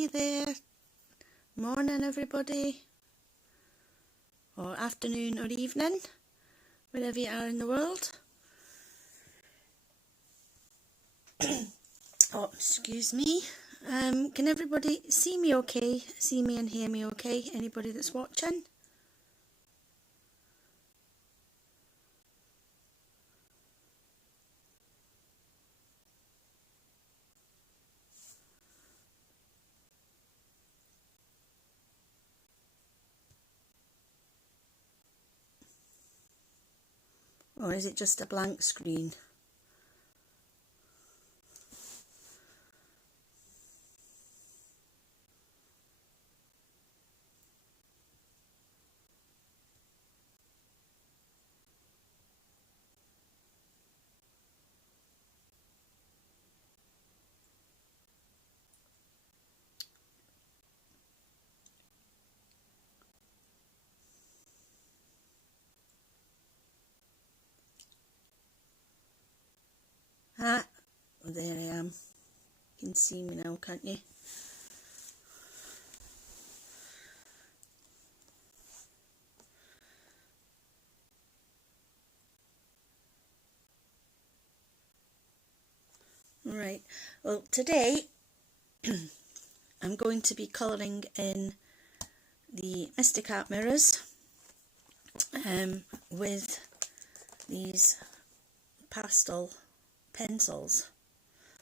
Hi there, morning everybody, or afternoon or evening, wherever you are in the world. Oh, excuse me. Can everybody see me okay? See me and hear me okay? Anybody that's watching? Or is it just a blank screen? Ah, there I am. You can see me now, can't you? Right, well today I'm going to be colouring in the Mystic Art mirrors with these pastel pencils.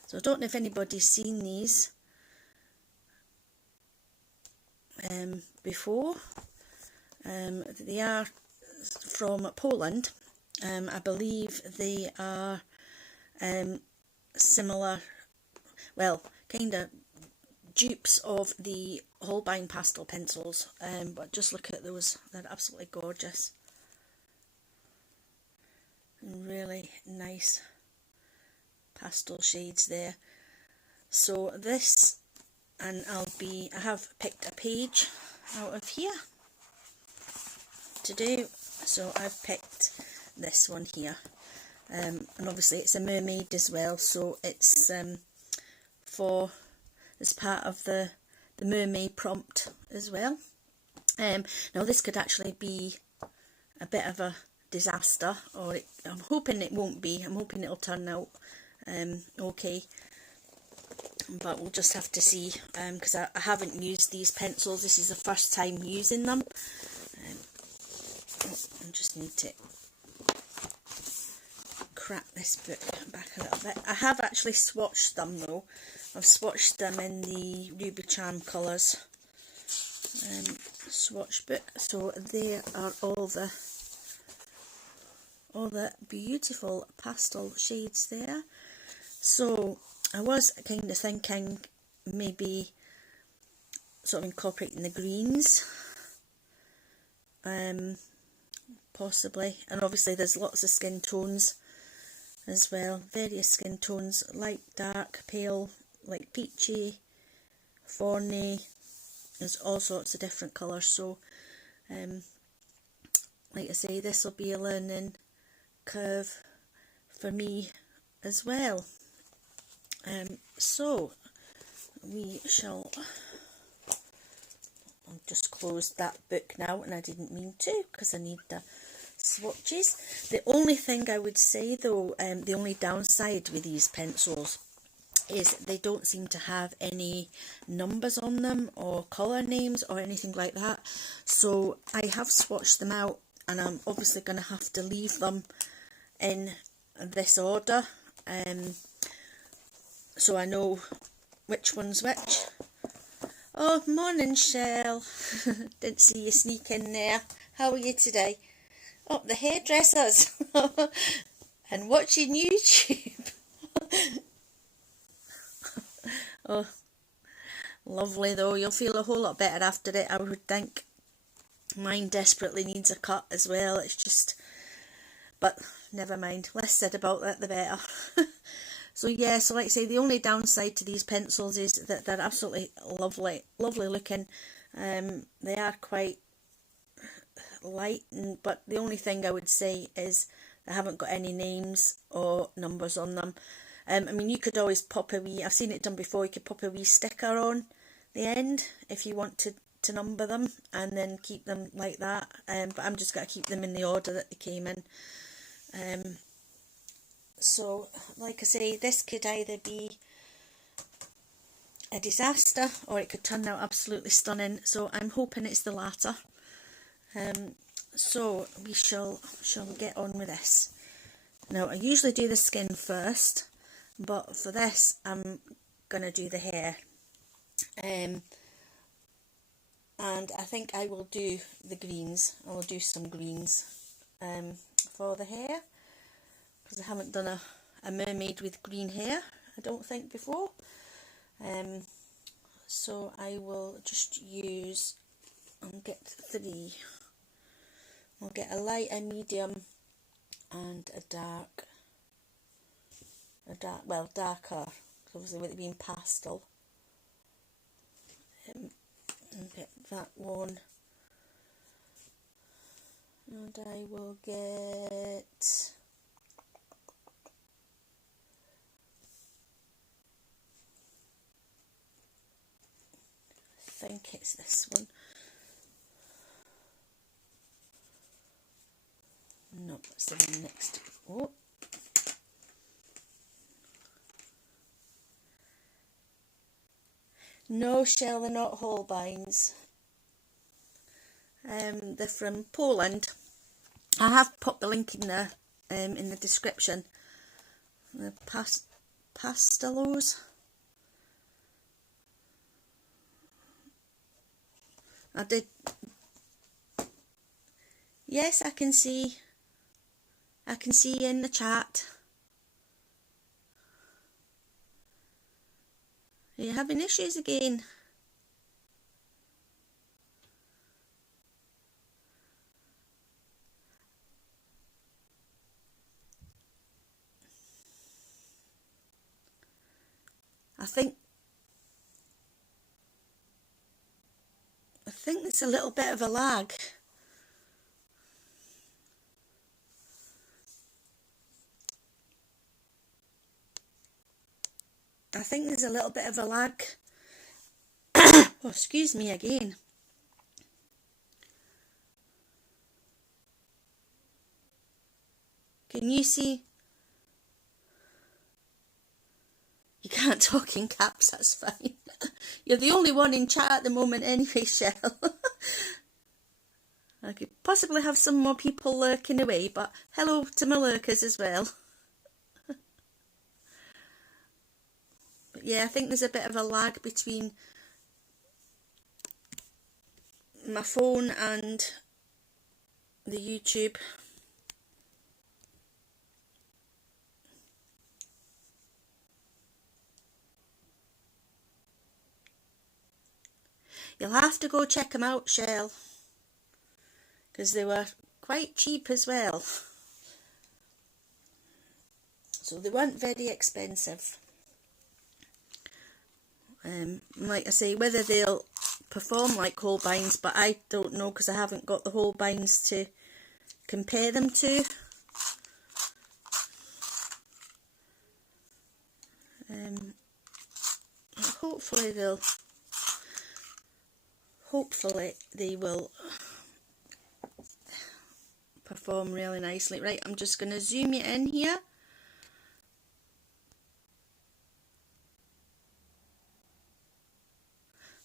So I don't know if anybody's seen these before. They are from Poland. I believe they are similar, well, kind of dupes of the Holbein pastel pencils, but just look at those, they're absolutely gorgeous. Really nice pastel shades there. So this, and I have picked a page out of here to do, so I've picked this one here, and obviously it's a mermaid as well, so it's as part of the mermaid prompt as well. Now this could actually be a bit of a disaster, or I'm hoping it won't be. I'm hoping it'll turn out okay, but we'll just have to see, because I haven't used these pencils. This is the first time using them. I just need to crack this book back a little bit. I have actually swatched them though. I've swatched them in the Ruby Charm Colours swatch book, so there are all the beautiful pastel shades there. So I was kind of thinking maybe sort of incorporating the greens, possibly, and obviously there's lots of skin tones as well, various skin tones, light, dark, pale, like peachy, fawny. There's all sorts of different colours, so like I say, this will be a learning curve for me as well. So we shall, I'll just close that book now, and I didn't mean to because I need the swatches. The only thing I would say though, the only downside with these pencils is they don't seem to have any numbers on them or colour names or anything like that. So I have swatched them out, and I'm obviously going to have to leave them in this order, so I know which one's which. Oh, morning Shell. Didn't see you sneak in there. How are you today? Oh, the hairdressers. And watching YouTube. Oh, lovely though. You'll feel a whole lot better after it, I would think. Mine desperately needs a cut as well. It's just, but never mind. Less said about that, the better. So yeah, so like I say, the only downside to these pencils is that they're absolutely lovely looking. They are quite light, but the only thing I would say is they haven't got any names or numbers on them. I mean, you could always pop a wee, I've seen it done before, you could pop a wee sticker on the end if you want to number them and then keep them like that, but I'm just going to keep them in the order that they came in. So like I say, this could either be a disaster or it could turn out absolutely stunning, so I'm hoping it's the latter. So we shall get on with this. Now I usually do the skin first, but for this I'm going to do the hair. And I think I will do the greens. I will do some greens for the hair, because I haven't done a mermaid with green hair, I don't think, before. So I will just use, I'll get 3. I'll get a light, a medium and a dark, well, darker, obviously with it being pastel. I'll get that one, and I will get, I think it's this one. No, it's the one next. Oh. No, Shell, they're not Holbeins. They're from Poland. I have put the link in the description. The Pastelowe. I did. Yes, I can see. I can see you in the chat. Are you having issues again? I think it's a little bit of a lag. I think there's a little bit of a lag. Oh, excuse me again. Can you see? You can't talk in caps, that's fine. You're the only one in chat at the moment anyway, Shell. I could possibly have some more people lurking away, but hello to my lurkers as well. But yeah, I think there's a bit of a lag between my phone and the YouTube. You'll have to go check them out, Shell, because they were quite cheap as well. So they weren't very expensive. Like I say, whether they'll perform like Holbeins, but I don't know, because I haven't got the Holbeins to compare them to. Hopefully they will perform really nicely. Right, I'm just going to zoom you in here.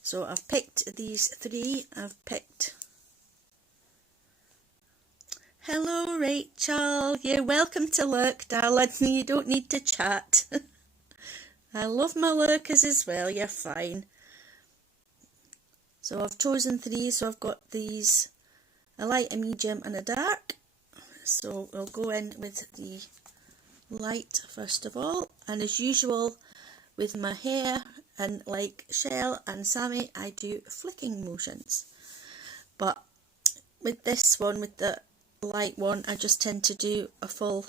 So I've picked these 3. I've picked... Hello Rachel, you're welcome to lurk, darling. You don't need to chat. I love my lurkers as well, you're fine. So I've chosen 3, so I've got these, a light, a medium and a dark. So we'll go in with the light first of all, and as usual with my hair, and like Shell and Sammy, I do flicking motions. But with this one, with the light one, I just tend to do a full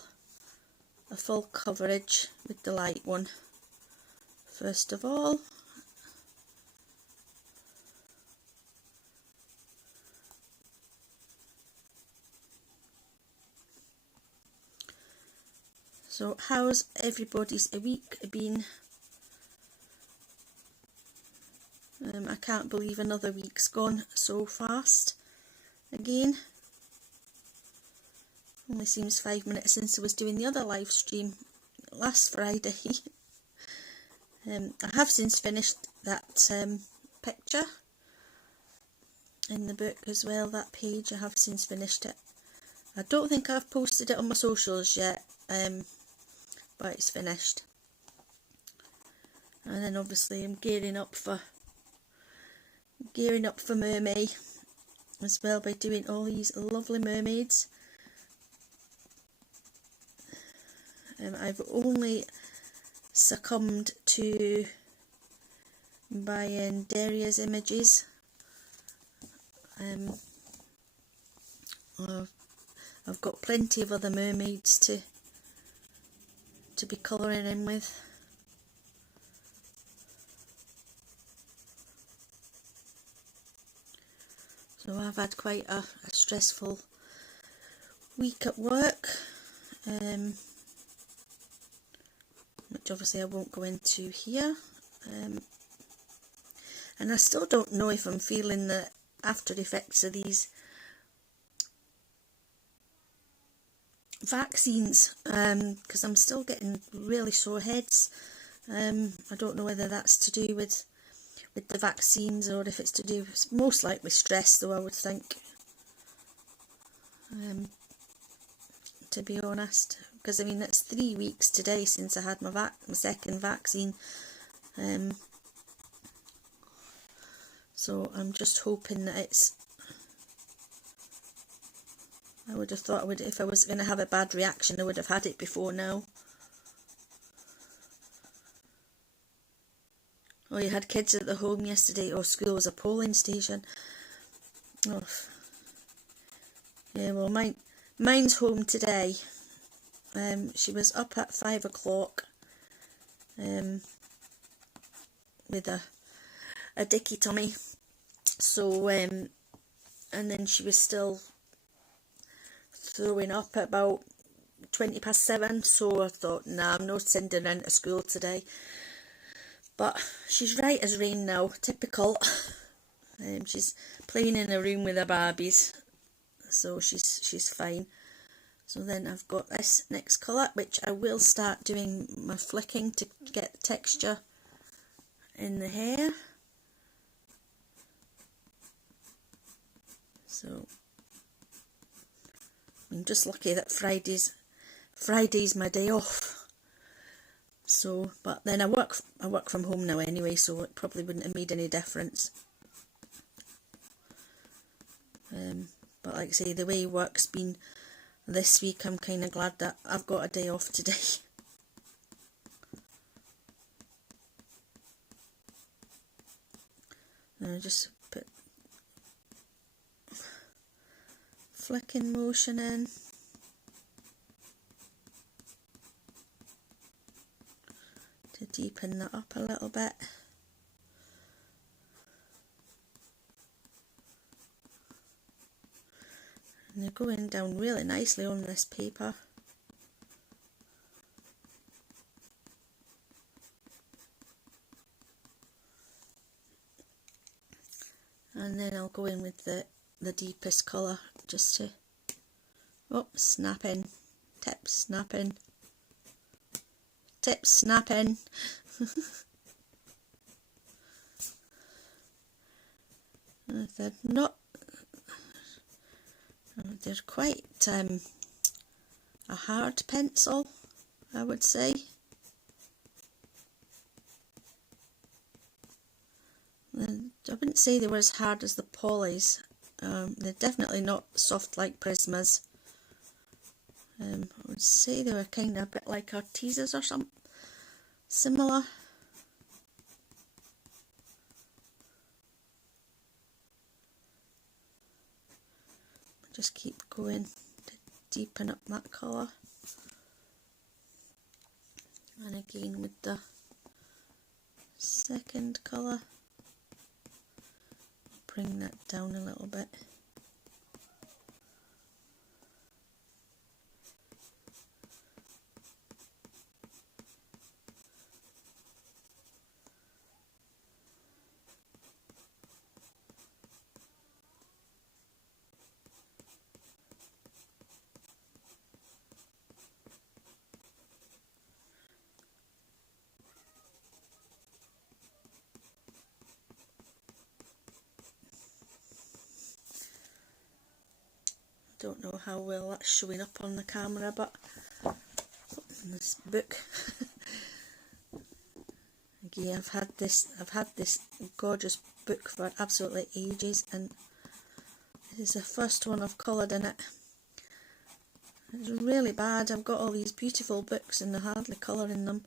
coverage with the light one first of all. So how's everybody's a week been? I can't believe another week's gone so fast again. Only seems 5 minutes since I was doing the other live stream last Friday. I have since finished that picture in the book as well, that page. I have since finished it. I don't think I've posted it on my socials yet, but it's finished. And then obviously I'm gearing up for Meere as well by doing all these lovely mermaids. I've only succumbed to buying Daria's images. I've got plenty of other mermaids to be colouring in with. So I've had quite a stressful week at work, which obviously I won't go into here. And I still don't know if I'm feeling the after effects of these vaccines, because I'm still getting really sore heads. I don't know whether that's to do with the vaccines or if it's to do with, most likely stress though, I would think, to be honest, because I mean it's 3 weeks today since I had my second vaccine, so I'm just hoping that it's, I would have thought if I was going to have a bad reaction I would have had it before now. Oh, you had kids at the home yesterday, or school was a polling station. Oh. Yeah, well mine's home today. She was up at 5 o'clock with a dicky tummy, so and then she was still throwing up at about 7:20, so I thought, nah, I'm not sending her into school today. But she's right as rain now, typical. She's playing in a room with her Barbies, so she's fine. So then I've got this next colour, which I will start doing my flicking to get texture in the hair. So I'm just lucky that Friday's my day off. So, but then I work from home now anyway, so it probably wouldn't have made any difference. But like I say, the way work's been this week, I'm kind of glad that I've got a day off today. And I just put flicking motion in. To deepen that up a little bit. And they're going down really nicely on this paper. And then I'll go in with the deepest colour just to, oh, snapping, tip snapping. Tip snapping. They're not. They're quite a hard pencil, I would say. I wouldn't say they were as hard as the polys. They're definitely not soft like Prismas. I would say they were kind of a bit like Artisas or something similar. Just keep going to deepen up that colour. And again with the second colour, bring that down a little bit. don't know how well that's showing up on the camera, but this book. Again, I've had this gorgeous book for absolutely ages, and it is the first one I've coloured in it. It's really bad. I've got all these beautiful books and I hardly colour in them.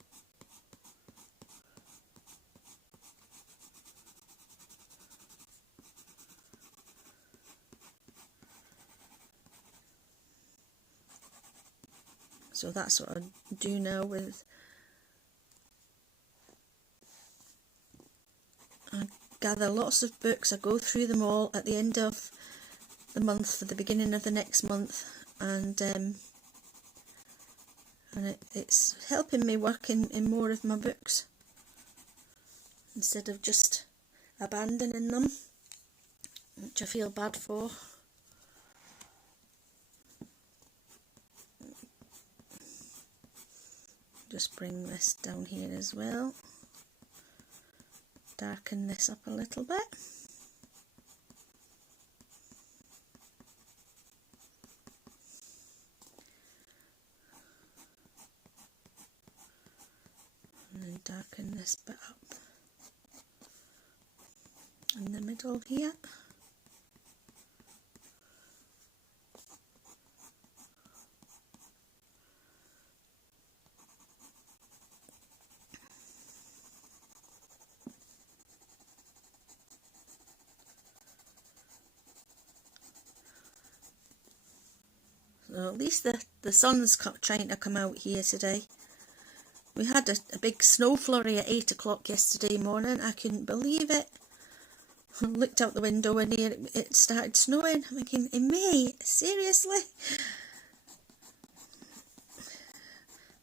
So that's what I do now with. I gather lots of books, I go through them all at the end of the month for the beginning of the next month, and it's helping me work in more of my books instead of just abandoning them, which I feel bad for. Just bring this down here as well, darken this up a little bit. And then darken this bit up in the middle here. So at least the sun's trying to come out here today. We had a big snow flurry at 8 o'clock yesterday morning. I couldn't believe it. I looked out the window and it started snowing. I'm thinking, in May? Seriously?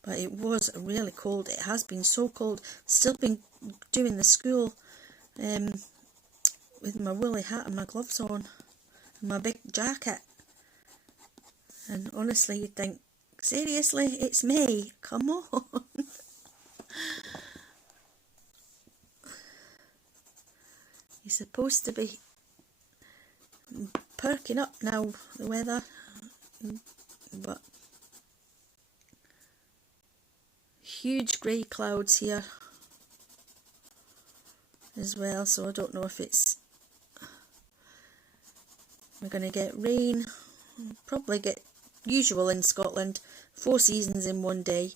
But it was really cold. It has been so cold. Still been doing the school with my woolly hat and my gloves on and my big jacket. And honestly, you'd think, seriously, it's May, come on. You're supposed to be perking up now, the weather, but huge grey clouds here as well, so I don't know if we're going to get rain, probably get usual in Scotland, 4 seasons in one day.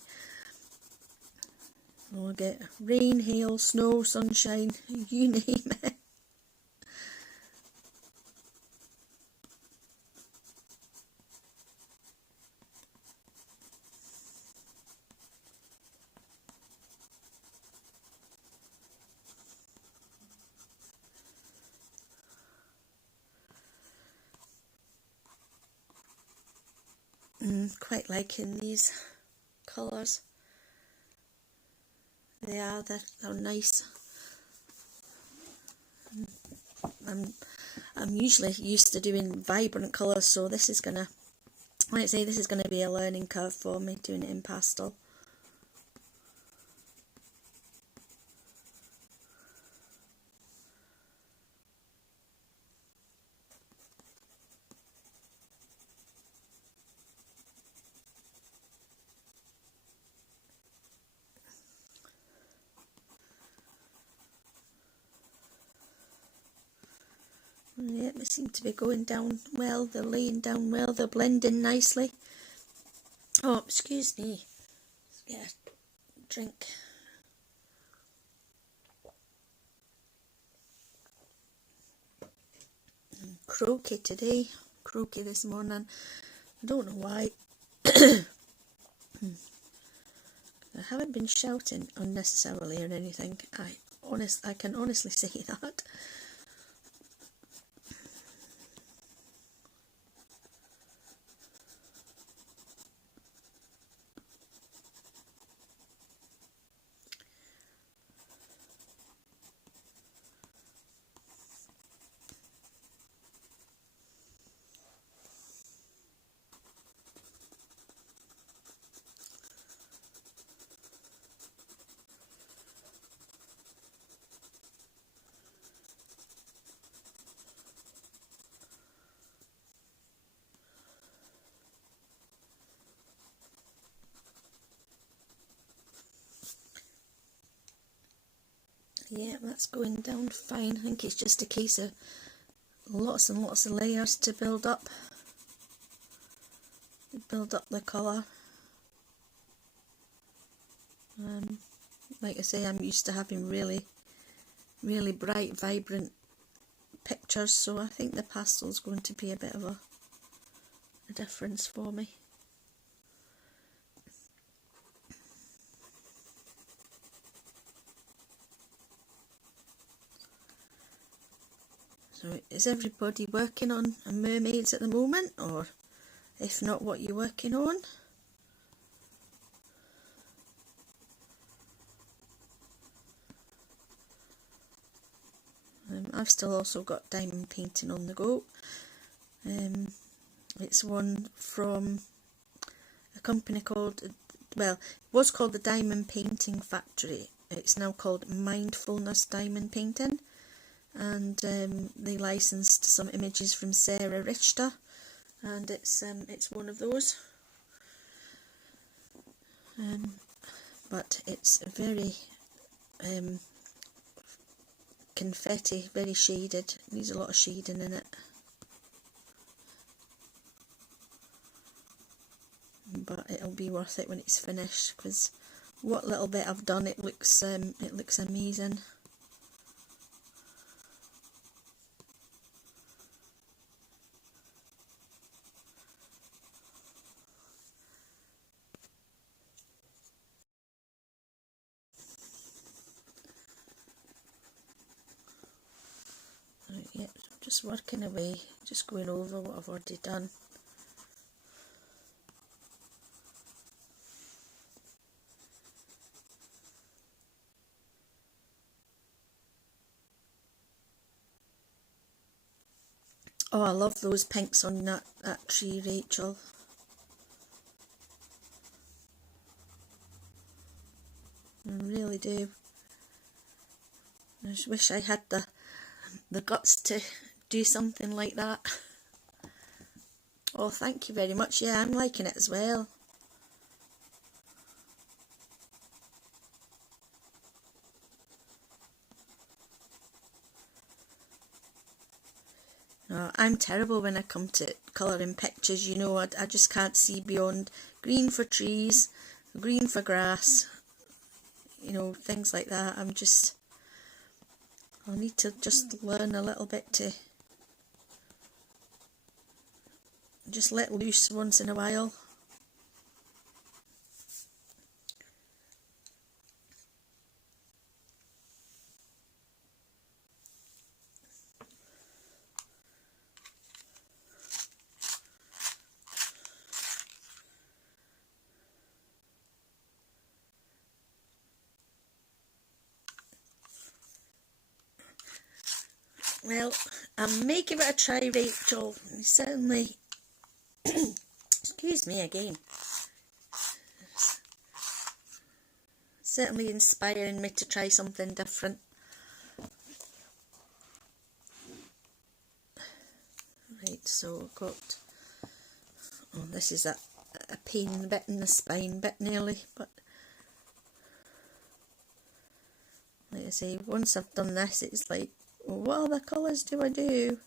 We'll get rain, hail, snow, sunshine, you name it. Quite liking these colours. They're nice. I'm usually used to doing vibrant colours, so this is gonna, like I say, this is gonna be a learning curve for me, doing it in pastel. Yeah, they seem to be going down well, they're laying down well, they're blending nicely. Oh, excuse me. Let's get a drink. Croaky today, croaky this morning. I don't know why. I haven't been shouting unnecessarily or anything. I can honestly say that. Yeah, that's going down fine. I think it's just a case of lots and lots of layers to build up the colour. Like I say, I'm used to having really bright, vibrant pictures, so I think the pastel's going to be a bit of a difference for me. So is everybody working on mermaids at the moment, or if not, what you're working on? I've still also got diamond painting on the go. It's one from a company called, well, it was called the Diamond Painting Factory. It's now called Mindfulness Diamond Painting, and they licensed some images from Sarah Richter, and it's one of those. But it's very confetti, very shaded. Needs a lot of shading in it. But it'll be worth it when it's finished, because what little bit I've done, it looks amazing. Right, yeah, so just working away, just going over what I've already done. Oh, I love those pinks on that tree, Rachel. I really do. I just wish I had the guts to do something like that. Oh, thank you very much. Yeah, I'm liking it as well. No, I'm terrible when I come to colouring pictures, you know. I just can't see beyond green for trees, green for grass, you know, things like that. I'll need to just learn a little bit to just let loose once in a while. Well, I may give it a try, Rachel. Certainly, excuse me again. Certainly inspiring me to try something different. Right, so I've got, oh, this is a pain bit in the spine bit nearly, but like I say, once I've done this, it's like, well, what other colours do I do?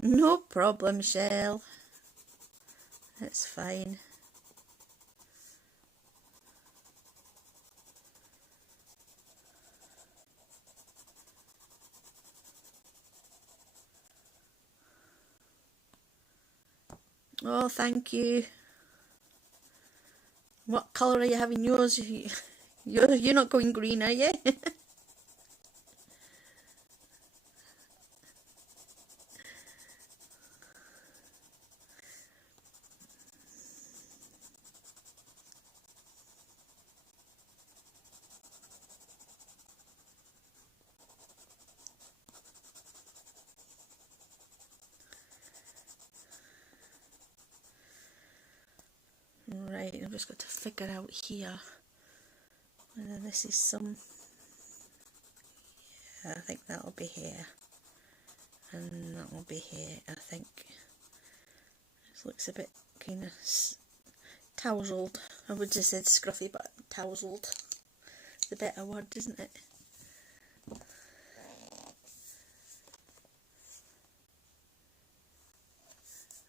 No problem, Shell. It's fine. Oh, thank you. What colour are you having yours? You're not going green, are you? Right, I've just got to figure out here whether this is some, yeah, I think that'll be here, and that'll be here, I think. looks a bit kind of tousled. I would have said scruffy, but tousled is the better word, isn't it?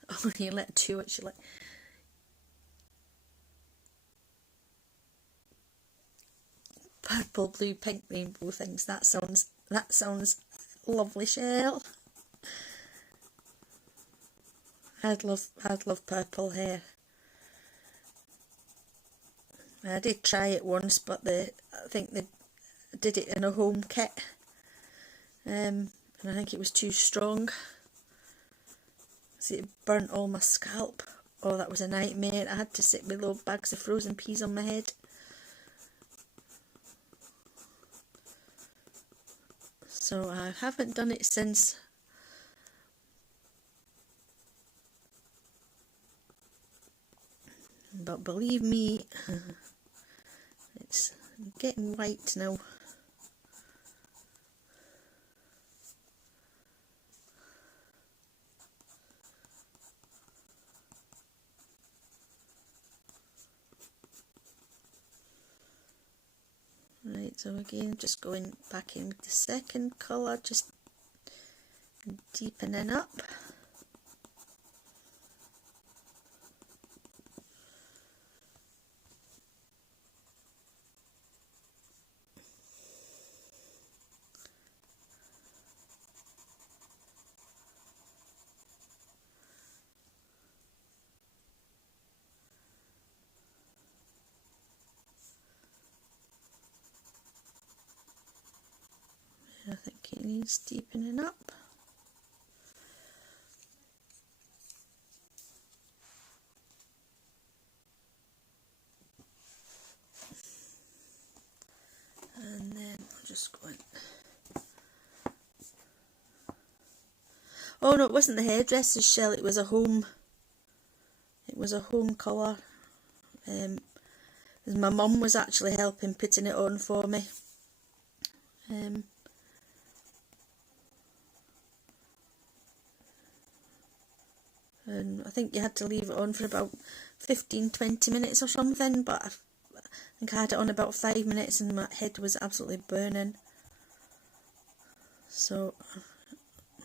Oh, you let too much, you like. Purple, blue, pink, rainbow things. That sounds lovely, Shell. I'd love purple hair. I did try it once, but I think they did it in a home kit, and I think it was too strong. See, it burnt all my scalp. Oh, that was a nightmare. I had to sit with little bags of frozen peas on my head. So I haven't done it since. But believe me, it's getting white now. Right, so again, just going back in with the second colour, just deepening up. I think it needs deepening up. And then I'll just go in. Oh no, it wasn't the hairdresser's Shell, it was a home colour. My mum was actually helping putting it on for me. And I think you had to leave it on for about 15-20 minutes or something, but I think I had it on about 5 minutes and my head was absolutely burning. So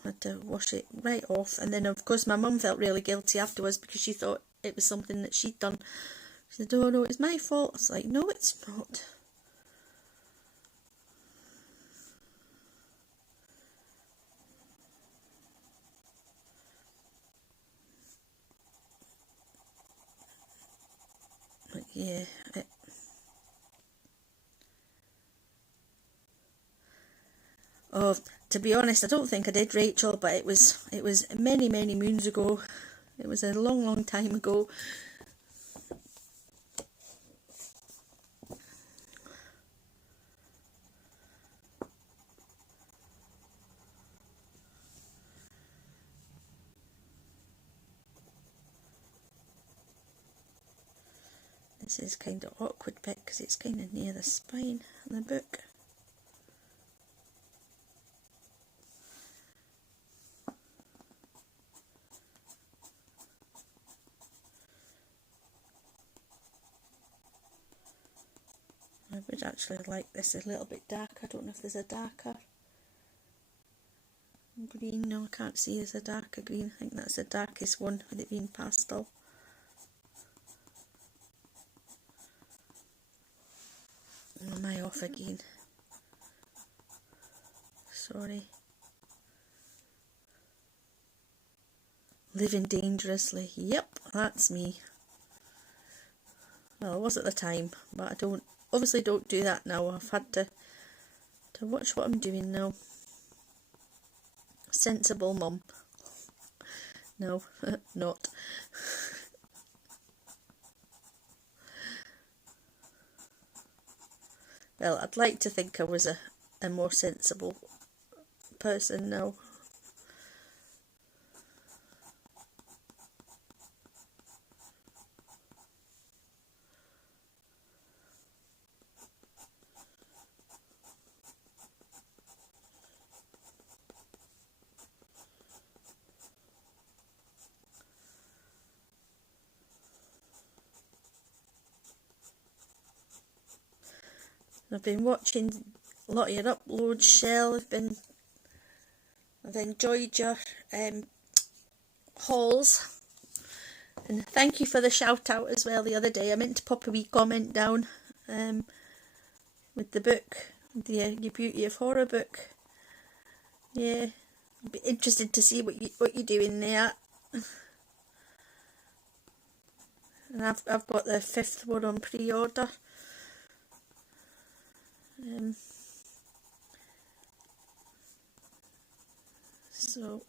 I had to wash it right off, and then of course my mum felt really guilty afterwards because she thought it was something that she'd done. She said, "Oh no, it's my fault." I was like, "No, it's not." But yeah, oh, to be honest, I don't think I did, Rachel, but it was many moons ago. It was a long time ago. This is kind of awkward bit because it's kind of near the spine of the book. I would actually like this a little bit darker. I don't know if there's a darker green. No, I can't see there's a darker green. I think that's the darkest one with it being pastel. Am I off again? Sorry. Living dangerously. Yep, that's me. Well, I was at the time, but I obviously don't do that now. I've had to watch what I'm doing now. Sensible mum. No, not. Well, I'd like to think I was a more sensible person now. I've been watching a lot of your uploads, Shell. I've enjoyed your hauls, and thank you for the shout out as well the other day. I meant to pop a wee comment down with the book, the Your Beauty of Horror book. Yeah, I'd be interested to see what you're doing there. And I've got the 5th one on pre-order. So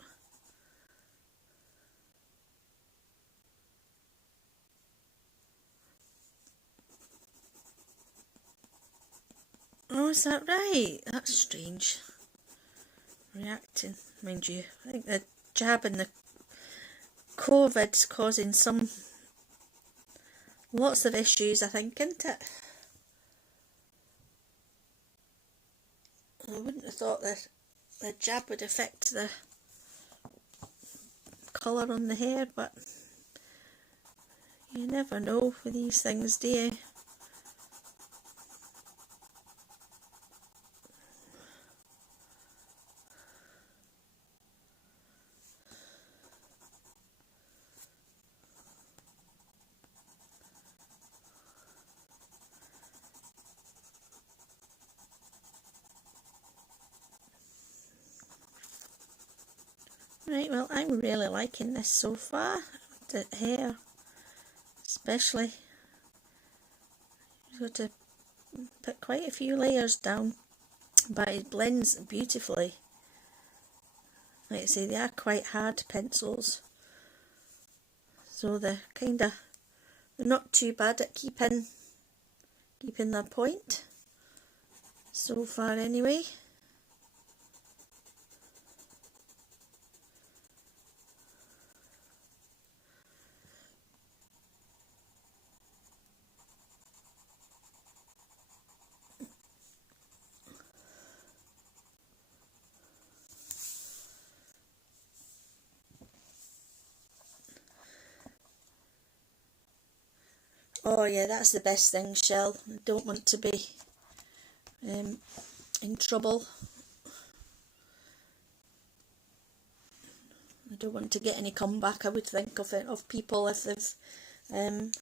oh, is that right? That's strange. Reacting, mind you. I think the jab and the COVID's causing lots of issues, I think, isn't it? I wouldn't have thought that the jab would affect the colour on the hair, but you never know with these things, do you? Right, well, I'm really liking this so far. The hair, especially. You've got to put quite a few layers down, but it blends beautifully. Like I say, they are quite hard pencils, so they're not too bad at keeping their point so far anyway. Oh yeah, that's the best thing, Shell. I don't want to be in trouble. I don't want to get any comeback, I would think, of people if they've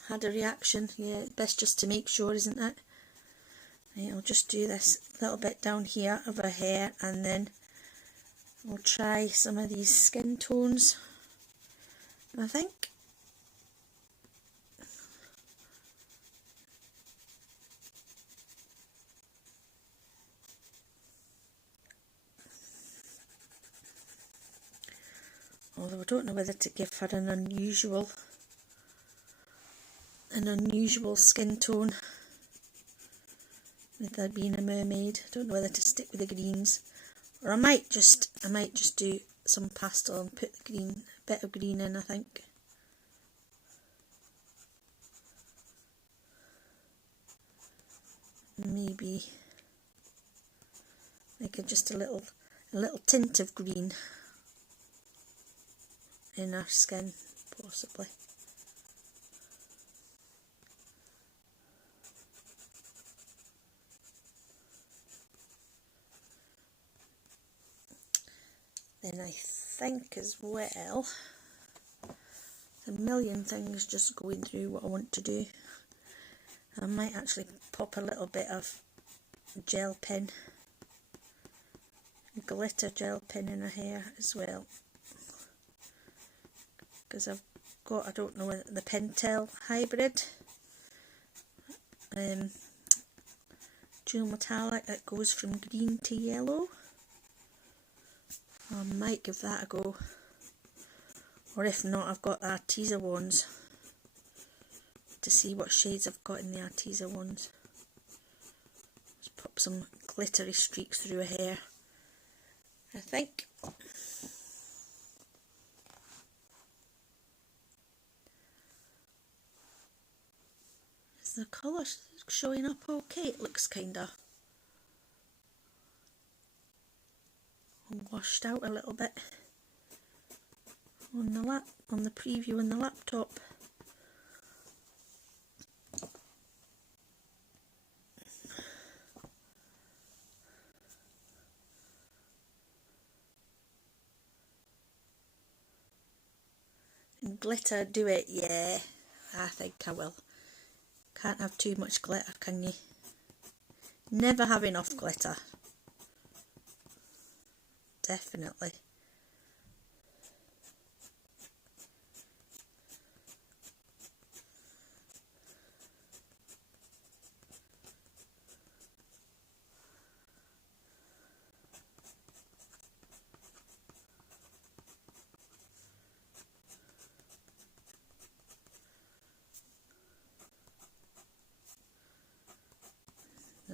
had a reaction. Yeah, best just to make sure, isn't it? Right, I'll just do this little bit down here of her hair, and then I'll try some of these skin tones, I think. Although I don't know whether to give her an unusual skin tone with her being a mermaid. I don't know whether to stick with the greens, or I might just do some pastel and put the bit of green in, I think. Maybe like just a little tint of green in her skin, possibly. Then I think as well, a million things just going through what I want to do. I might actually pop a little bit of gel pen, glitter gel pen in her hair as well, because I've got, I don't know, the Pentel hybrid dual metallic that goes from green to yellow. I might give that a go, or if not, I've got the Arteza ones to see what shades I've got in the Arteza ones. Just pop some glittery streaks through her hair, I think. Is the colour showing up okay? It looks kinda washed out a little bit on the preview on the laptop. glitter do it? Yeah, I think I will. Can't have too much glitter, can you? Never have enough glitter. Definitely.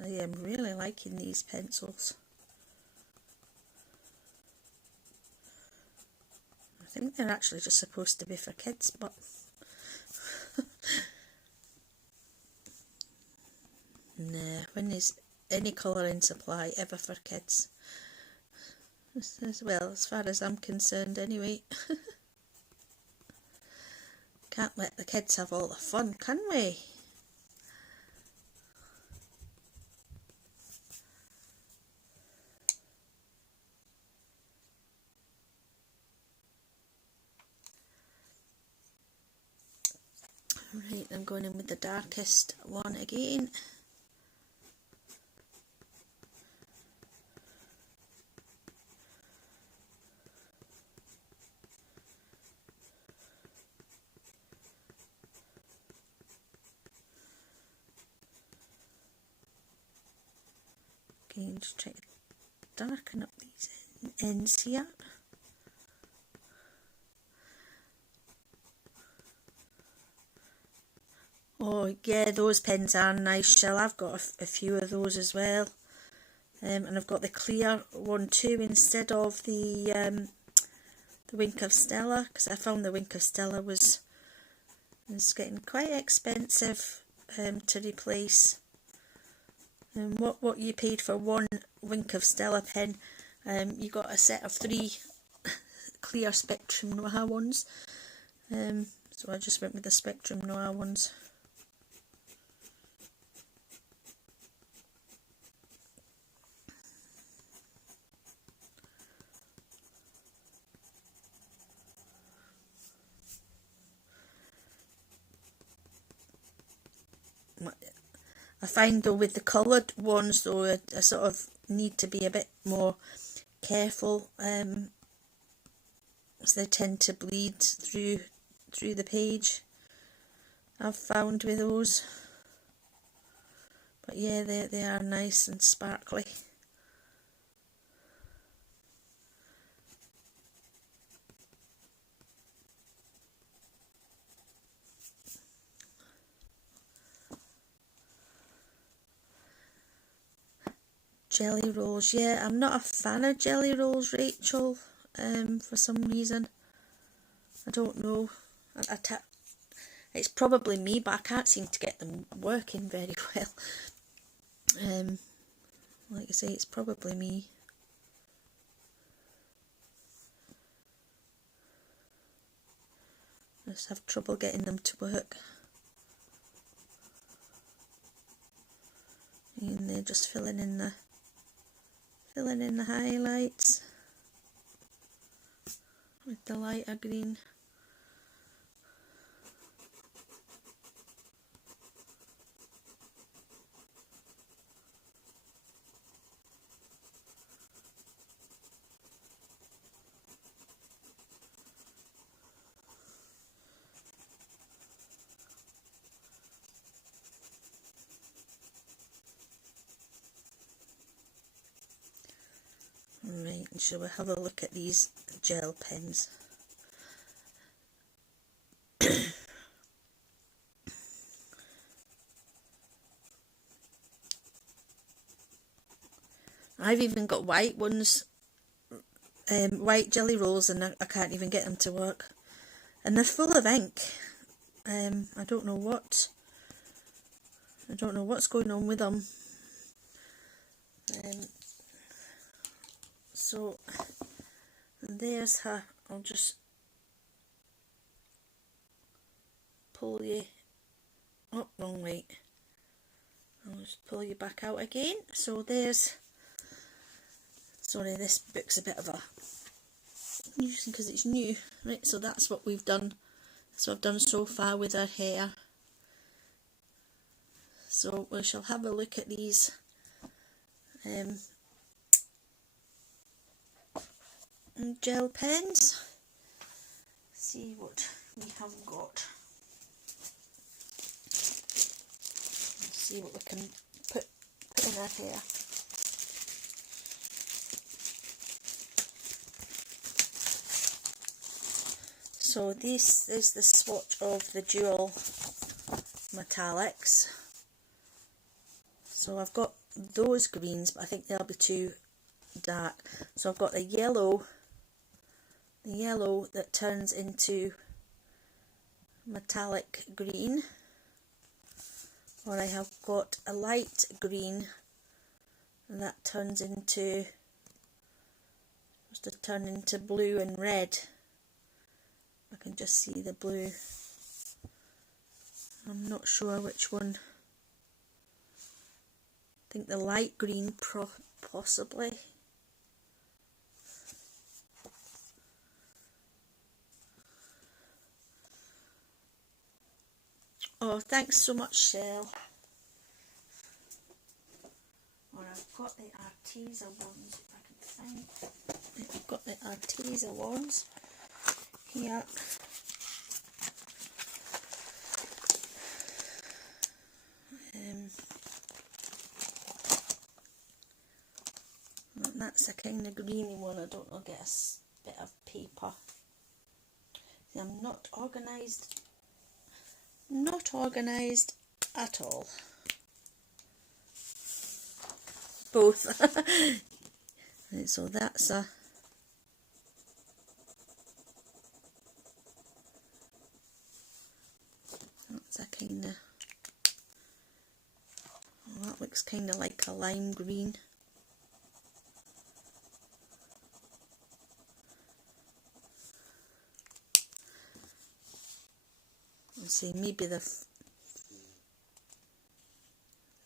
I am really liking these pencils. I think they're actually just supposed to be for kids, but nah, when there's any colouring supply ever for kids, as well, as far as I'm concerned anyway. Can't let the kids have all the fun, can we? Right, I'm going in with the darkest one again. Again, just try to darken up these ends here. Oh yeah, those pens are nice, Shell. I've got a few of those as well. And I've got the clear one too instead of the Wink of Stella, because I found the Wink of Stella was getting quite expensive to replace. And what you paid for one Wink of Stella pen, you got a set of 3 clear Spectrum Noir ones. So I just went with the Spectrum Noir ones. I find though with the coloured ones though, I sort of need to be a bit more careful, as they tend to bleed through the page, I've found with those. But yeah, they are nice and sparkly. Jelly rolls, yeah, I'm not a fan of jelly rolls, Rachel, for some reason. I don't know. It's probably me, but I can't seem to get them working very well. Like I say, it's probably me. I just have trouble getting them to work. And they're just filling in the highlights with the lighter green. Right, and shall we have a look at these gel pens? I've even got white ones, white jelly rolls, and I can't even get them to work. And they're full of ink. I don't know what's going on with them. So there's her. I'll just pull you up, wrong way. I'll just pull you back out again. So there's, sorry, this book's a bit of a, because it's new, right? So that's what we've done So I've done so far with her hair. So we shall have a look at these gel pens. See what we have got. Let's see what we can put in our hair. So this is the swatch of the dual metallics. So I've got those greens, but I think they'll be too dark. So I've got the yellow that turns into metallic green, or I have got a light green that turns into, supposed to turn into blue and red. I can just see the blue. I'm not sure which one. I think the light green possibly. Oh, thanks so much, Shell. Or I've got the Arteza ones, if I can find. I've got the Arteza ones here. That's a kind of greeny one. I don't know, get a bit of paper. See, I'm not organised. Not organised at all. Both. Right, so that's a kind of, well, that looks kind of like a lime green. I'll see, maybe the,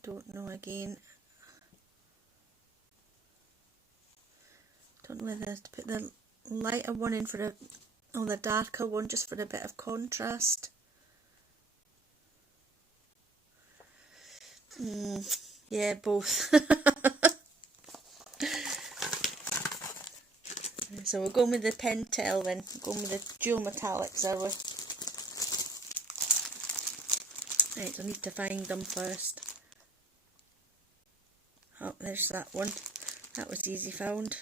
don't know again. Don't know whether to put the lighter one in for or the darker one just for a bit of contrast. Yeah, both. So we're going with the Pentel then, going with the dual metallics, are we? Right, I need to find them first. Oh, there's that one. That was easy found.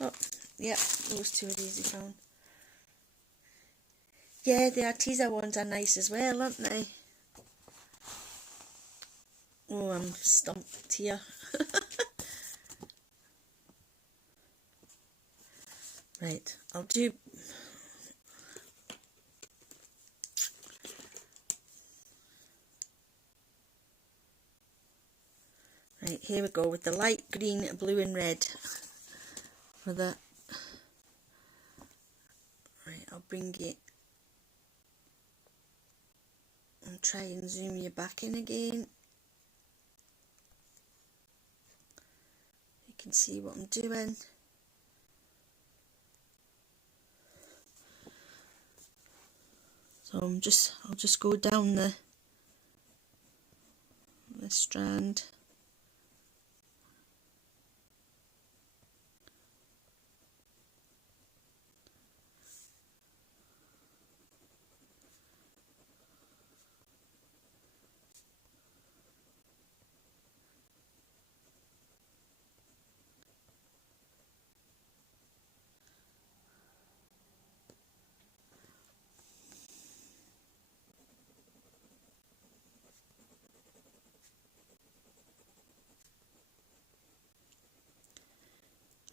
Oh, yep, those two are easy found. Yeah, the Arteza ones are nice as well, aren't they? Oh, I'm stumped here. Right, I'll do... Right, here we go with the light green, blue and red. For the... Right, I'll bring it... and try and zoom you back in again. You can see what I'm doing. So I'll just go down the strand.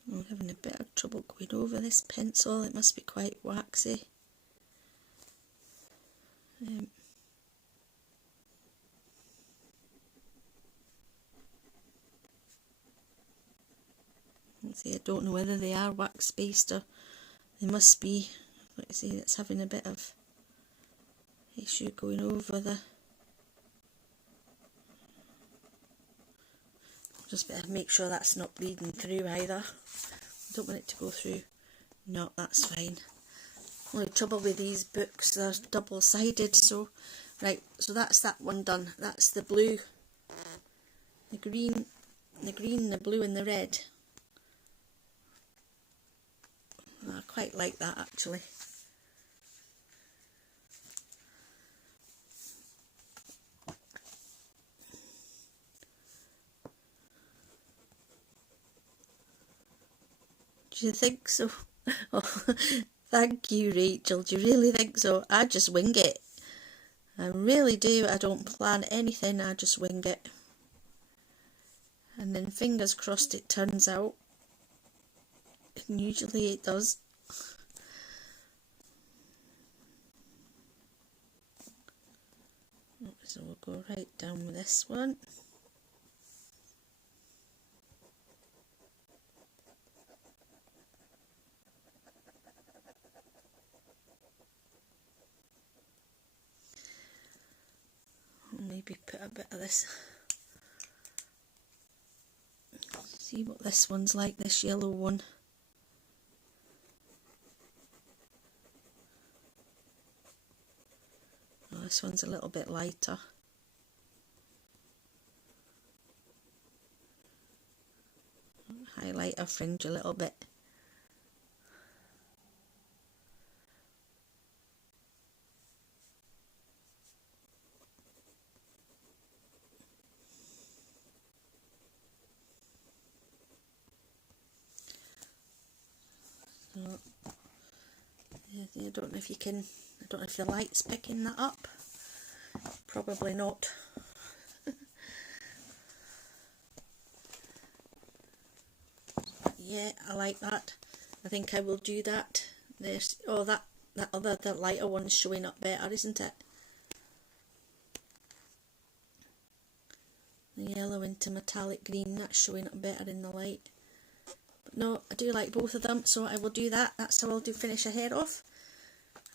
I'm having a bit of trouble going over this pencil, it must be quite waxy. See, I don't know whether they are wax based or they must be. Like I say, it's having a bit of issue going over the... Just better make sure that's not bleeding through either. I don't want it to go through. No, that's fine. Only trouble with these books, they're double-sided, so right, so that's that one done. That's the blue, the green, the blue and the red. I quite like that actually. Do you think so? Oh, thank you, Rachel. Do you really think so? I just wing it. I really do. I don't plan anything. I just wing it. And then fingers crossed it turns out. And usually it does. So we'll go right down with this one. Maybe put a bit of this. See what this one's like, this yellow one. Oh, this one's a little bit lighter. Highlight our fringe a little bit. So, I don't know if you can, I don't know if the light's picking that up. Probably not. Yeah, I like that. I think I will do that. There's, oh, that other, the lighter one's showing up better, isn't it? The yellow into metallic green, that's showing up better in the light. But no, I do like both of them, so I will do that. That's how I'll do finish her hair off.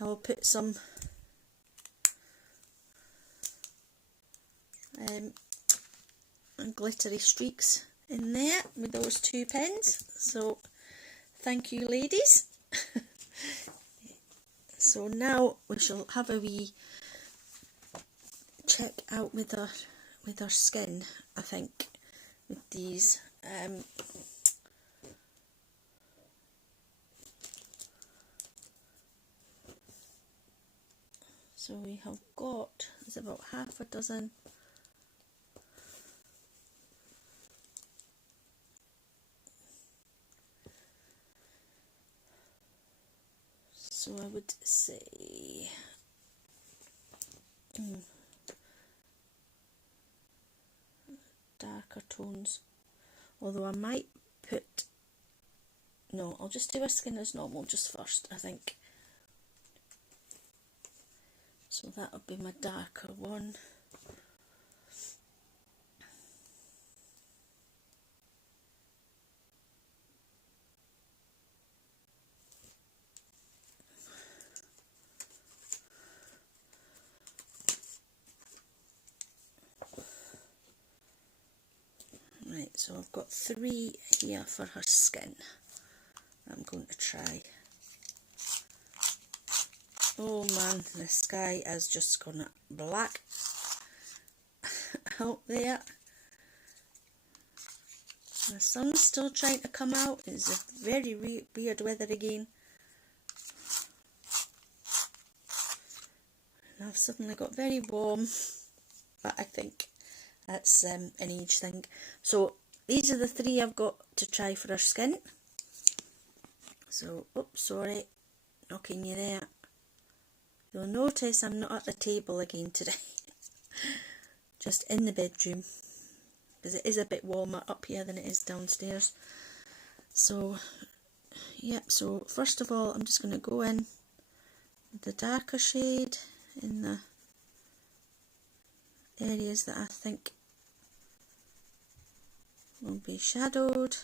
I will put some glittery streaks in there with those two pens. So thank you, ladies. So now we shall have a wee check out with our skin, I think, with these. So we have got, it's about half a dozen. So I would say darker tones, although I might put, no, I'll just do her skin as normal just first, I think. So that would be my darker one. Right, so I've got 3 here for her skin. I'm going to try. Oh man, the sky has just gone black out there. The sun's still trying to come out. It's a very weird weather again. And I've suddenly got very warm, but I think that's an age thing. So these are the 3 I've got to try for her skin. So, oops, sorry, knocking you there. You'll notice I'm not at the table again today, just in the bedroom, because it is a bit warmer up here than it is downstairs. So, yep, so first of all I'm just going to go in with the darker shade in the areas that I think will be shadowed.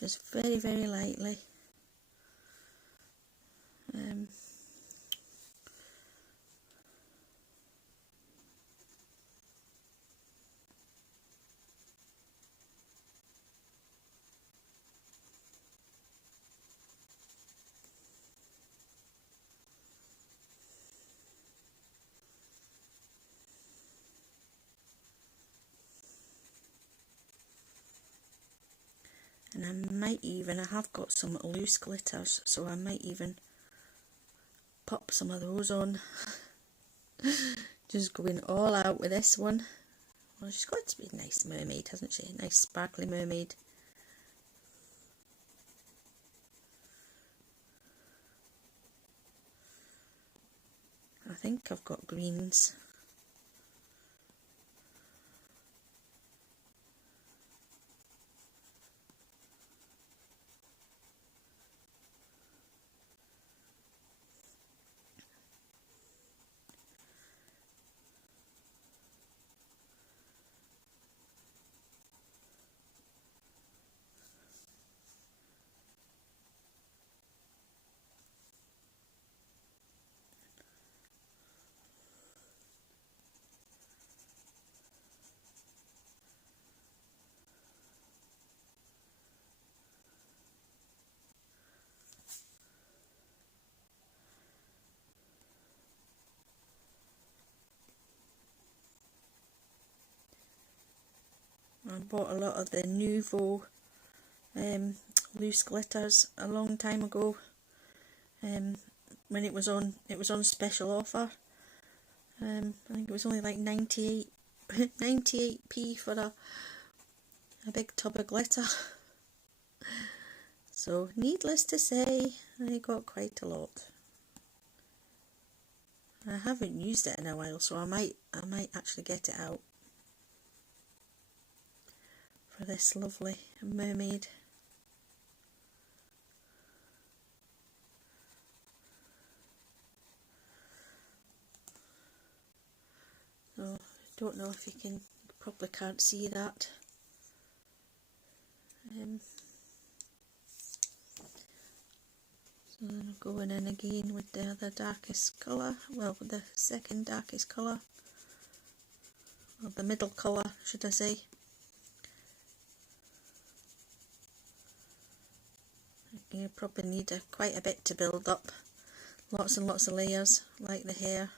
Just very lightly. And I have got some loose glitters, so I might even pop some of those on. Just going all out with this one. Well, she's got to be a nice mermaid, hasn't she? A nice sparkly mermaid. I think I've got greens. I bought a lot of the Nouveau loose glitters a long time ago, when it was on special offer. I think it was only like 98p for a big tub of glitter. So needless to say, I got quite a lot. I haven't used it in a while, so I might actually get it out for this lovely mermaid. So I don't know if you probably can't see that. So I'm going in again with the other darkest colour, well, with the second darkest colour, or the middle colour should I say. You probably need quite a bit to build up, lots and lots of layers like the hair.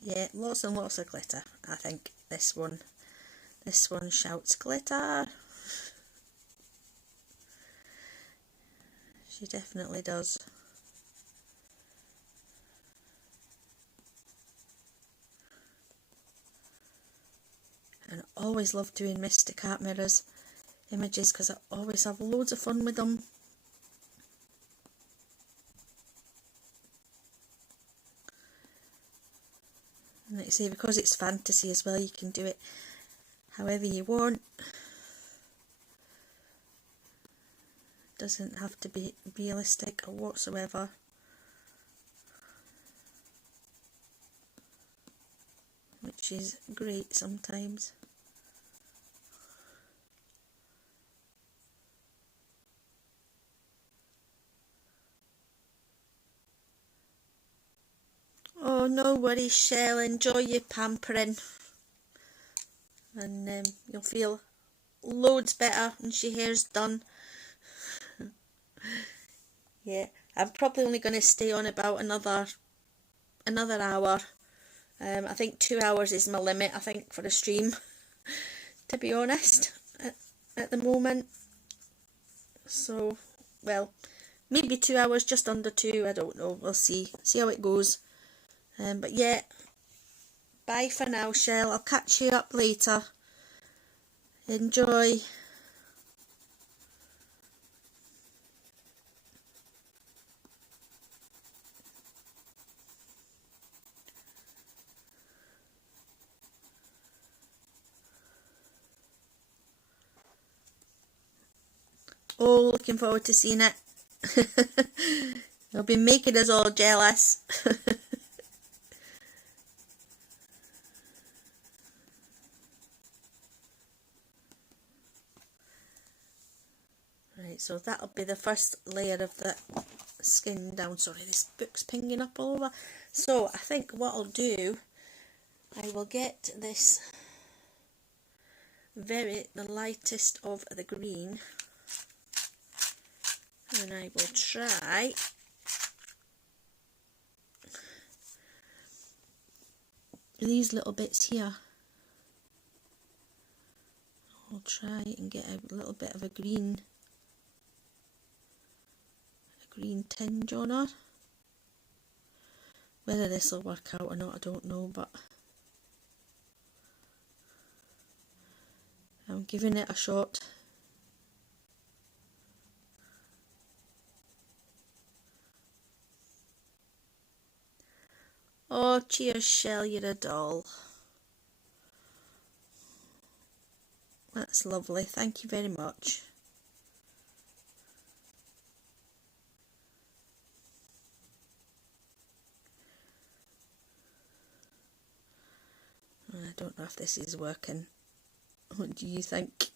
Yeah, lots and lots of glitter. I think this one shouts glitter. She definitely does. And I always love doing Mystic Art Mirrors images because I always have loads of fun with them. And like I say, because it's fantasy as well, you can do it however you want. It doesn't have to be realistic or whatsoever. Which is great sometimes. Oh, no worries, Shell. Enjoy your pampering. And you'll feel loads better once your hair's done. Yeah, I'm probably only going to stay on about another hour. I think 2 hours is my limit, I think, for a stream, to be honest, at the moment. So, well, maybe 2 hours, just under 2, I don't know, we'll see how it goes. But yeah, bye for now, Shell. I'll catch you up later. Enjoy. Oh, looking forward to seeing it. It'll be making us all jealous. Right, so that'll be the first layer of the skin down. Sorry, this book's pinging up all over. So I think what I'll do, I will get this the lightest of the green, And I will try these little bits here. I'll try and get a little bit of a green tinge on her. Whether this will work out or not, I don't know, but I'm giving it a shot. Oh, cheers, Shell, you're a doll. That's lovely, thank you very much. I don't know if this is working. What do you think?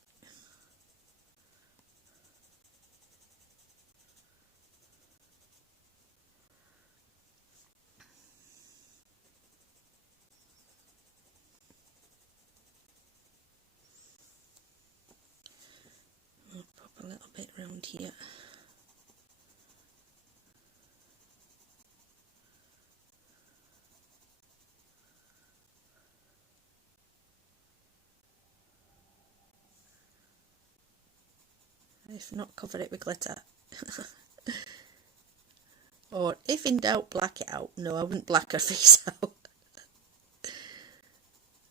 I'll pop a little bit round here. If not, cover it with glitter. Or if in doubt, black it out. No, I wouldn't black her face out.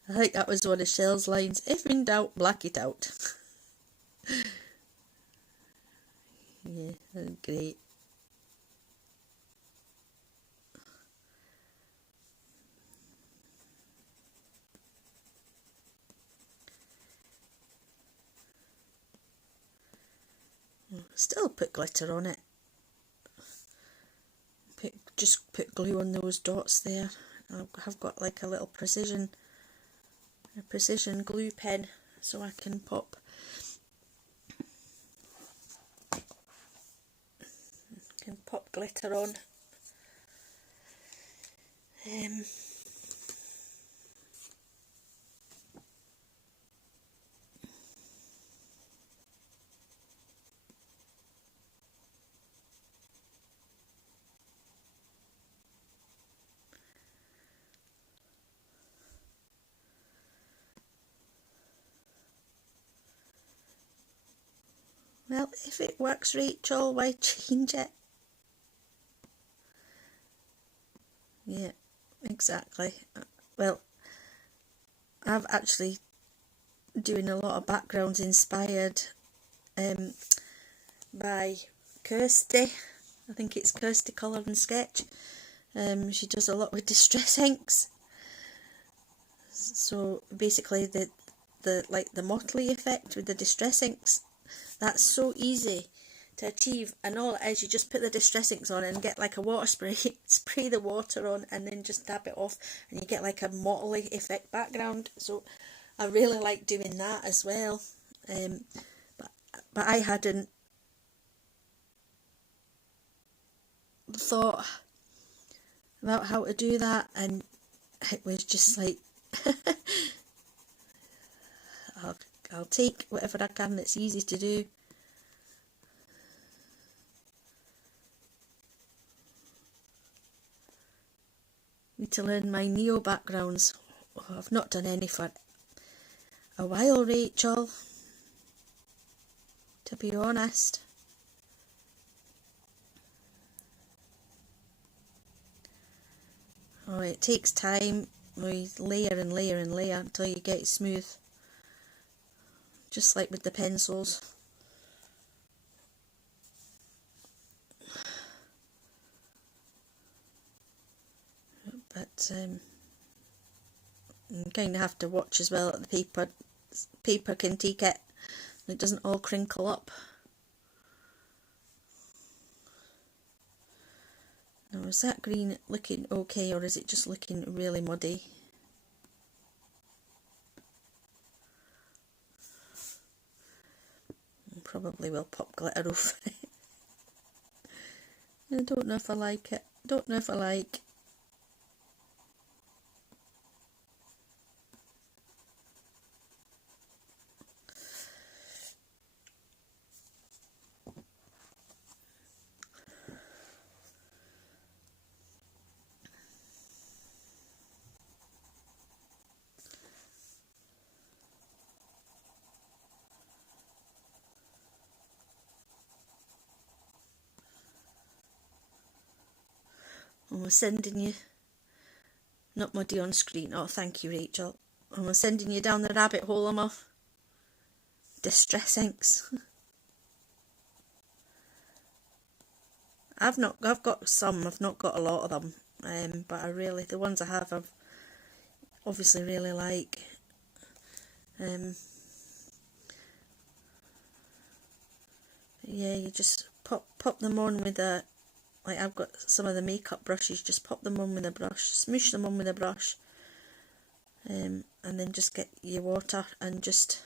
I think that was one of Shell's lines. If in doubt, black it out. Yeah, that's great. Still put glitter on it. Just put glue on those dots there. I've got like a little precision glue pen, so I can pop glitter on. Well, if it works, Rachel, why change it? Yeah, exactly. Well, I've actually doing a lot of backgrounds inspired by Kirsty. I think it's Kirsty Colour and Sketch. She does a lot with distress inks. So basically the motley effect with the distress inks, that's so easy to achieve, and all it is, you just put the distress inks on and get like a water spray, spray the water on and then just dab it off and you get like a motley effect background. So I really like doing that as well. But I hadn't thought about how to do that, and it was just like I'll take whatever I can that's easy to do. Need to learn my Neo backgrounds. Oh, I've not done any for a while, Rachel, to be honest. Oh, it takes time. We layer and layer and layer until you get it smooth. Just like with the pencils. But you kind of have to watch as well that the paper can take it. It doesn't all crinkle up. Now, is that green looking okay, or is it just looking really muddy? Probably will pop glitter over it. I don't know if I like it. Don't know if I like. And we're sending you, not muddy on screen, oh thank you Rachel, and we're sending you down the rabbit hole of my distress inks. I've got some, I've not got a lot of them, but the ones I have, I've obviously really like. Yeah, you just pop them on with a, like I've got some of the makeup brushes, just pop them on with a brush, smoosh them on with a brush, and then just get your water and just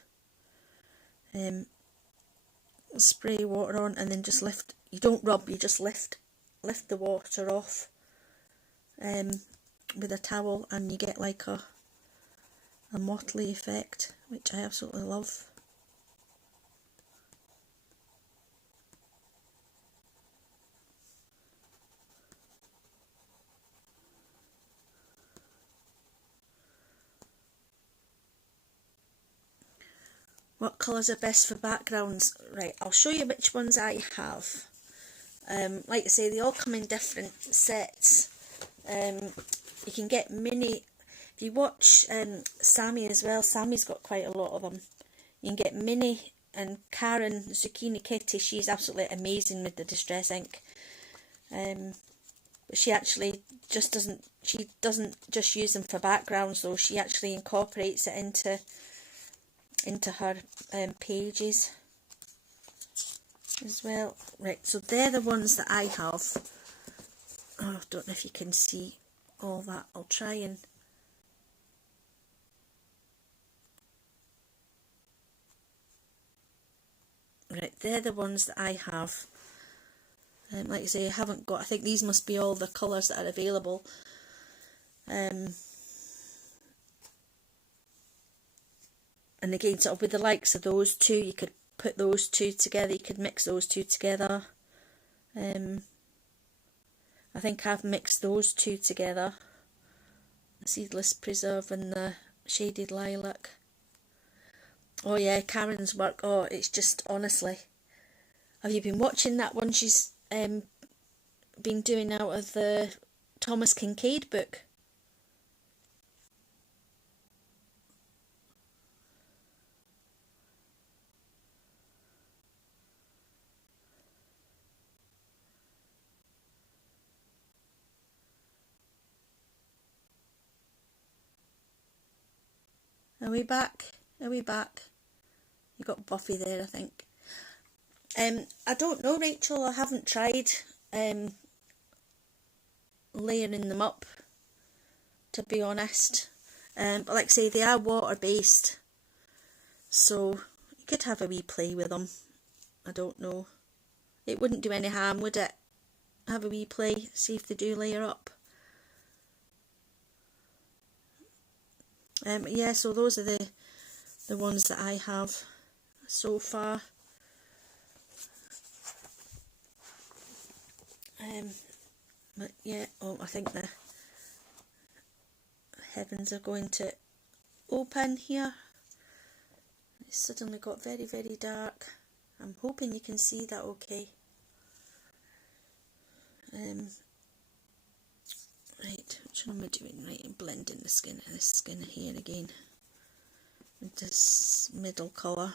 spray water on, and then just lift. You don't rub, you just lift the water off with a towel, and you get like a motley effect, which I absolutely love. What colours are best for backgrounds? Right, I'll show you which ones I have. Like I say, they all come in different sets. You can get mini. If you watch Sammy as well, Sammy's got quite a lot of them. You can get mini, and Karen, Zucchini Kitty, she's absolutely amazing with the distress ink. But she actually just doesn't just use them for backgrounds though, she actually incorporates it into her pages as well. Right, so they're the ones that I have. Oh, I don't know if you can see all that. I'll try and... Right, they're the ones that I have. Like I say, I haven't got... I think these must be all the colours that are available. And again, sort of with the likes of those two, you could put those two together, you could mix those two together. I think I've mixed those two together, the Seedless Preserve and the Shaded Lilac. Oh yeah, Karen's work, oh it's just, honestly, have you been watching that one she's been doing out of the Thomas Kincaid book? Are we back? Are we back? You got Buffy there, I think. I don't know, Rachel. I haven't tried layering them up, to be honest. But like I say, they are water based, so you could have a wee play with them. I don't know. It wouldn't do any harm, would it? Have a wee play, see if they do layer up. Yeah, so those are the ones that I have so far. But yeah, oh, I think the heavens are going to open here. It's suddenly got very, very dark. I'm hoping you can see that okay. Right, which one am I doing? Right, I'm blending the skin of this skin here again with this middle colour.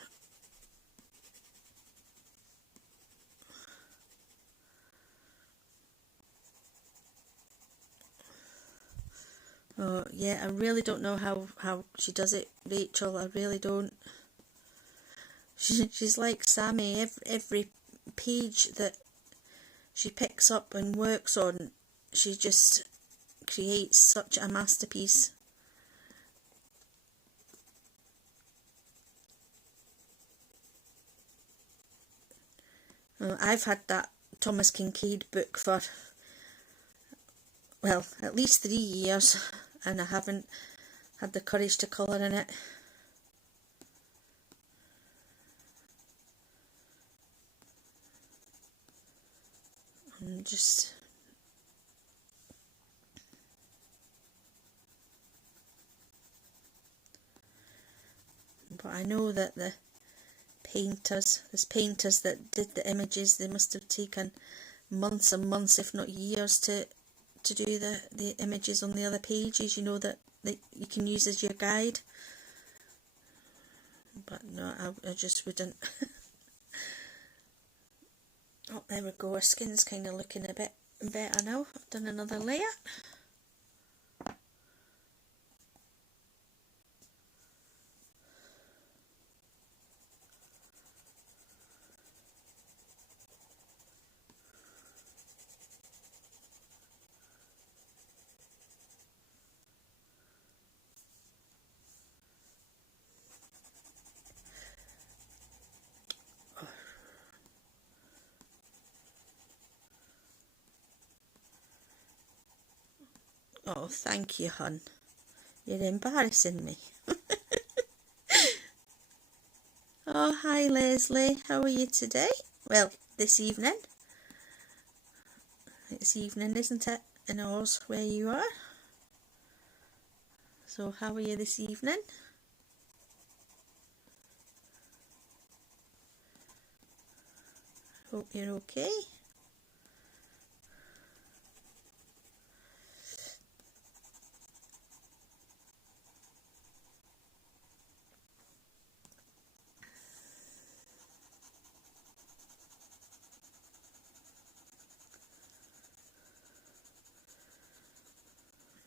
Oh yeah, I really don't know how she does it, Rachel. I really don't. She's like Sammy. Every page that she picks up and works on, she just creates such a masterpiece. I've had that Thomas Kincaid book for, well, at least 3 years, and I haven't had the courage to colour in it. I'm just... But I know that the painters, there's painters that did the images, they must have taken months and months, if not years, to to do the images on the other pages, you know, that you can use as your guide. But no, I just wouldn't. Oh, there we go, our skin's kind of looking a bit better now. I've done another layer. Oh, thank you, hun. You're embarrassing me. Oh, hi, Leslie. How are you today? Well, this evening. It's evening, isn't it? In Oz, where you are. So, how are you this evening? Hope you're okay.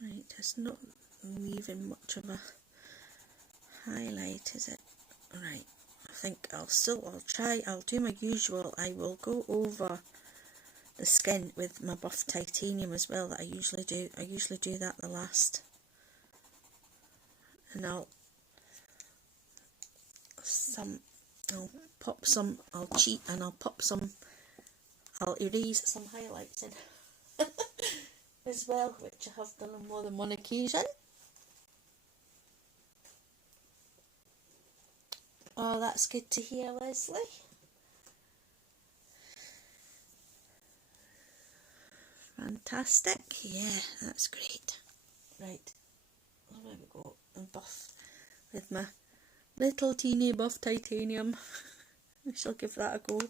Right, it's not leaving much of a highlight, is it? Right, I think I'll do my usual. I will go over the skin with my buff titanium as well, that I usually do. I usually do that the last. And I'll cheat and I'll erase some highlights in as well, which I have done on more than one occasion. Oh, that's good to hear, Leslie. Fantastic. Yeah, that's great. Right, there we go. And buff with my little teeny buff titanium. We shall give that a go.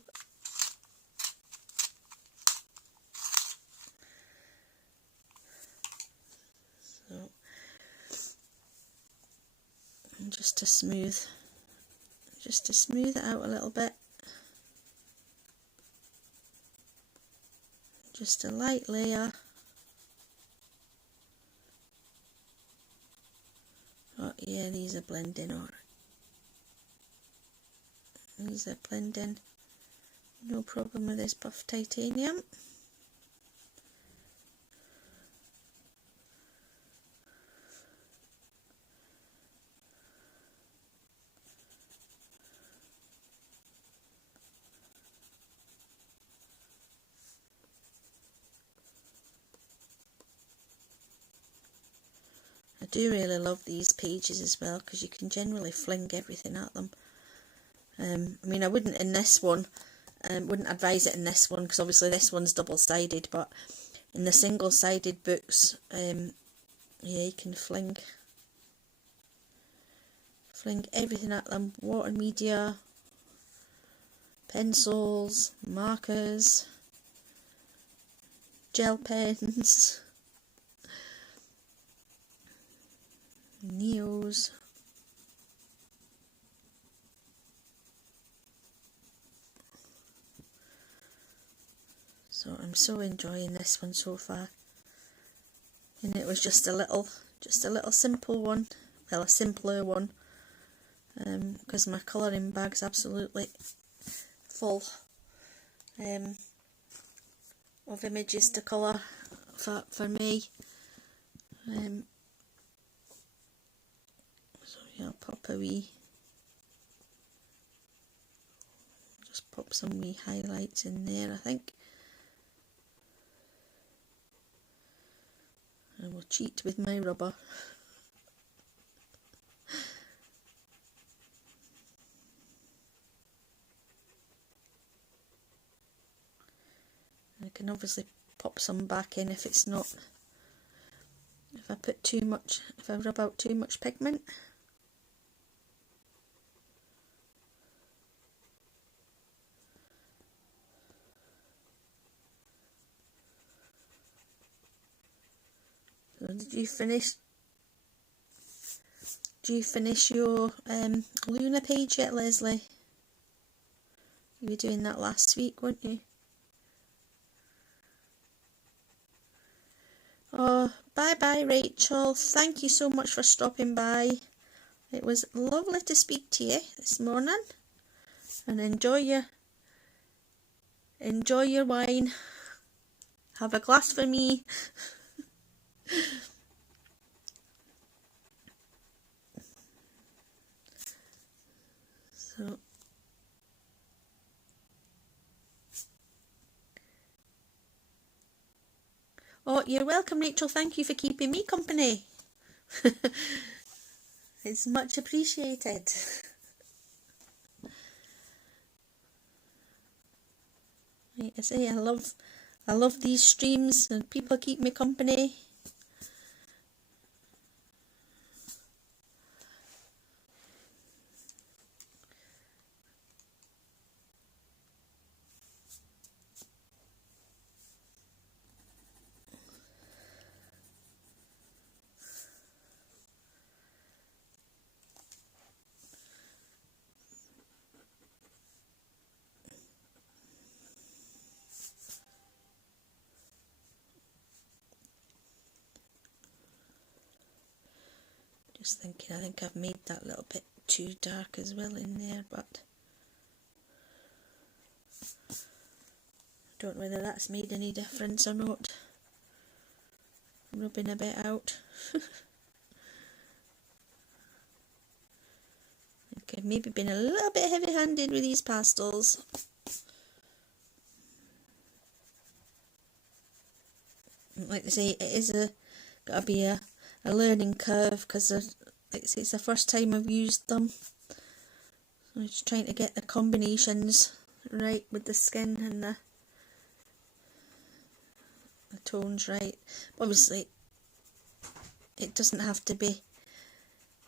So, and just to smooth it out a little bit. Just a light layer. Oh yeah, these are blending alright. These are blending. No problem with this buff titanium. I do really love these pages as well, because you can generally fling everything at them. I mean, I wouldn't in this one, wouldn't advise it in this one, because obviously this one's double-sided, but in the single-sided books, yeah, you can fling everything at them. Water media, pencils, markers, gel pens, Neos. So I'm so enjoying this one so far. And it was just a little simple one, well, a simpler one, because my colouring bag's absolutely full of images to colour for me. So yeah, I'll pop just pop some wee highlights in there, I think. I will cheat with my rubber. I can obviously pop some back in if it's not, if I put too much, if I rub out too much pigment. So did you finish? Do you finish your Luna page yet, Leslie? You were doing that last week, weren't you? Oh, bye bye, Rachel. Thank you so much for stopping by. It was lovely to speak to you this morning. And enjoy your wine. Have a glass for me. So oh, you're welcome, Rachel. Thank you for keeping me company. It's much appreciated. Like I say, I love these streams and people keep me company. Just thinking, I think I've made that a little bit too dark as well in there, but I don't know whether that's made any difference or not. Rubbing a bit out. Okay, maybe been a little bit heavy-handed with these pastels. Like I say, it is got to be a learning curve because it's the first time I've used them. I'm just trying to get the combinations right with the skin and the tones right. Obviously, it doesn't have to be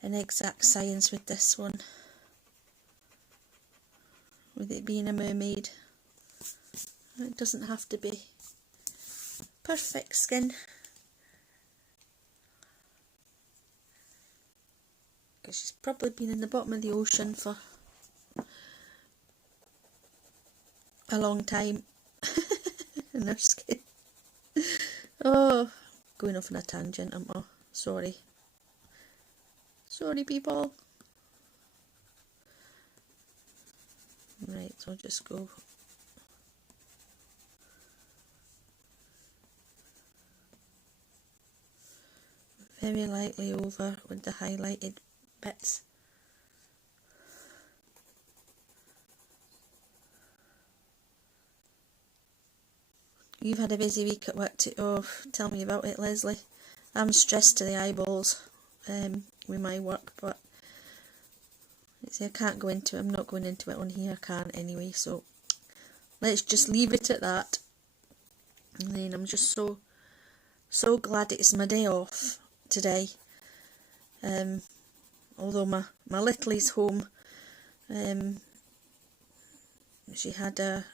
an exact science with this one, with it being a mermaid. It doesn't have to be perfect skin. Because she's probably been in the bottom of the ocean for a long time. In her skin. Oh, going off on a tangent, am I? Sorry. Sorry, people. Right, so I'll just go. Very lightly over with the highlighted bits. You've had a busy week at work too. Oh, tell me about it, Leslie. I'm stressed to the eyeballs with my work, but I can't go into it. I'm not going into it on here. I can't anyway, so let's just leave it at that. And then I'm just so glad it's my day off today. Although my little's home, she had a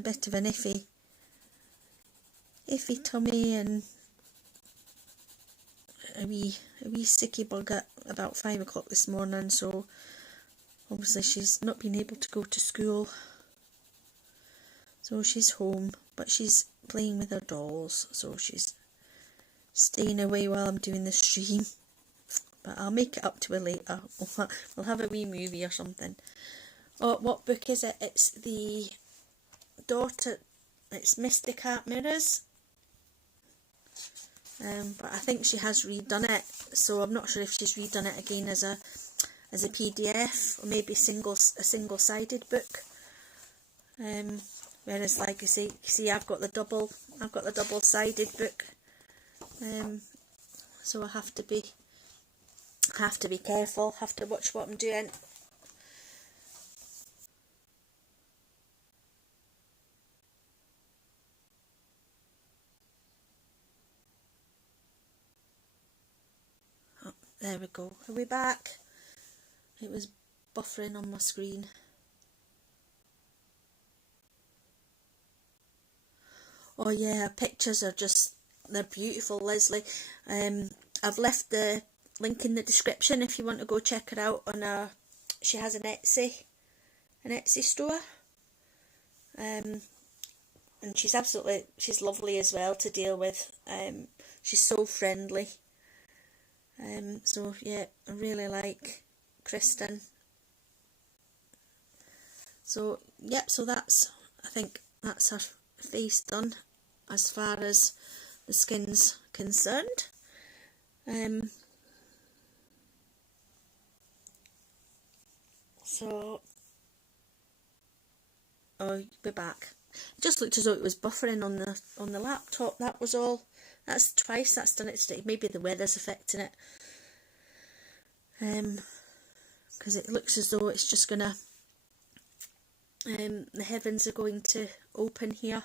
bit of an iffy tummy and a wee sicky bug at about 5 o'clock this morning, so obviously she's not been able to go to school, so she's home, but she's playing with her dolls, so she's staying away while I'm doing the stream, but I'll make it up to her later. We'll have a wee movie or something. Oh, what book is it? It's the Daughter, it's Mystic Art Mirrors. But I think she has redone it, so I'm not sure if she's redone it again as a PDF or maybe a single-sided book. Whereas, like I say, I've got the double-sided book. So I have to be careful. Have to watch what I'm doing. There we go. Are we back? It was buffering on my screen. Oh yeah, her pictures are just they're beautiful, Leslie. I've left the link in the description if you want to go check her out on her. She has an Etsy store. And she's lovely as well to deal with. She's so friendly. So yeah, I really like Kristen. So yep, so I think that's her face done as far as the skin's concerned. So we're back. It just looked as though it was buffering on the laptop. That was all. That's twice that's done it today. Maybe the weather's affecting it. Because it looks as though it's just gonna the heavens are going to open here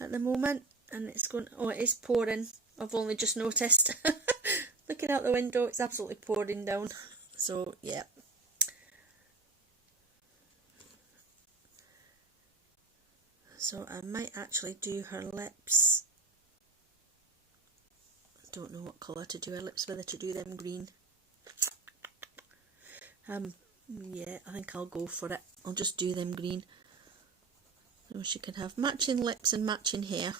at the moment, and it's going, oh, it is pouring. I've only just noticed. Looking out the window, it's absolutely pouring down. So yeah. So I might actually do her lips. I don't know what colour to do her lips, whether to do them green. Yeah, I think I'll go for it. I'll just do them green. So she can have matching lips and matching hair.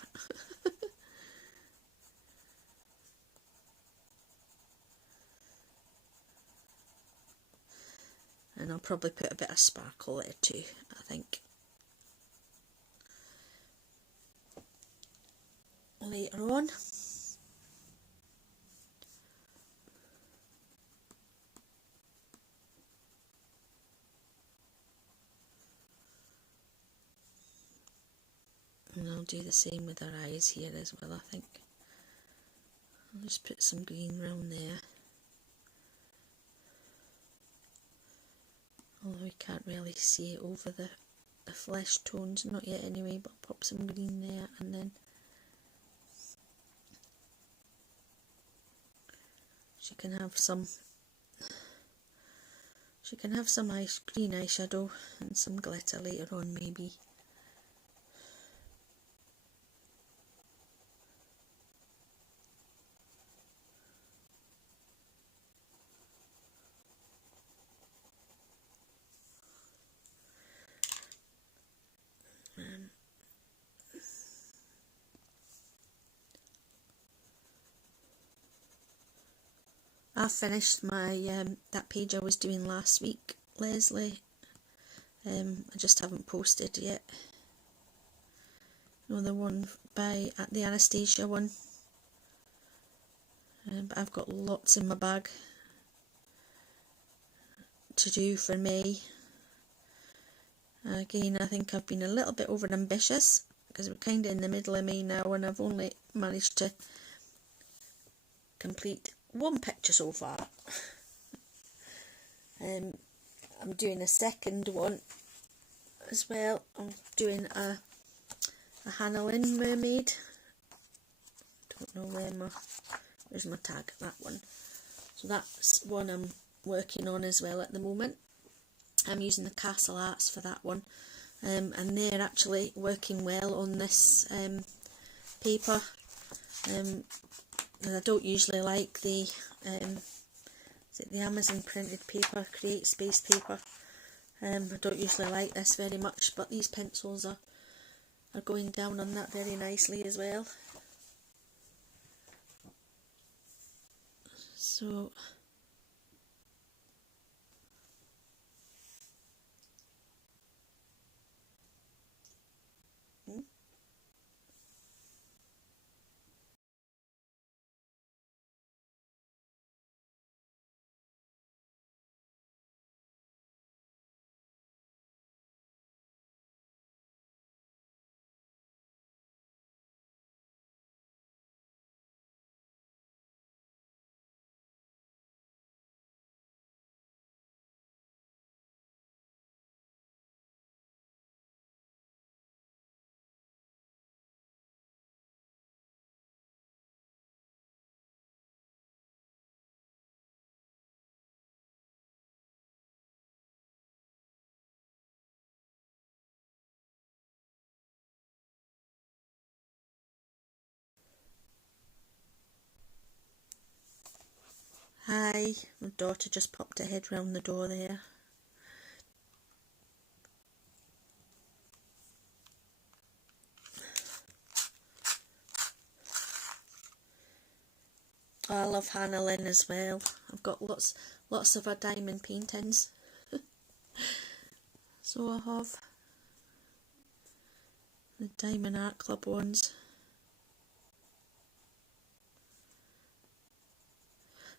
And I'll probably put a bit of sparkle there too, I think. Later on. And I'll do the same with her eyes here as well, I think. I'll just put some green round there. Although we can't really see it over the flesh tones, not yet anyway, but I'll pop some green there, and then she can have some green eyeshadow and some glitter later on maybe. I've finished my that page I was doing last week, Leslie. I just haven't posted yet. No, the one by the Anastasia one. But I've got lots in my bag to do for May. Again, I think I've been a little bit over ambitious because we're kind of in the middle of May now, and I've only managed to complete one picture so far. I'm doing a second one as well. I'm doing a Hannah Lynn mermaid. Don't know where's my tag, that one. So that's one I'm working on as well at the moment. I'm using the Castle Arts for that one, and they're actually working well on this paper. And I don't usually like the is it the Amazon printed paper, Create Space paper. I don't usually like this very much, but these pencils are going down on that very nicely as well. So Hi, my daughter just popped her head round the door there. Oh, I love Hannah Lynn as well. I've got lots of her diamond paintings. So I have the Diamond Art Club ones.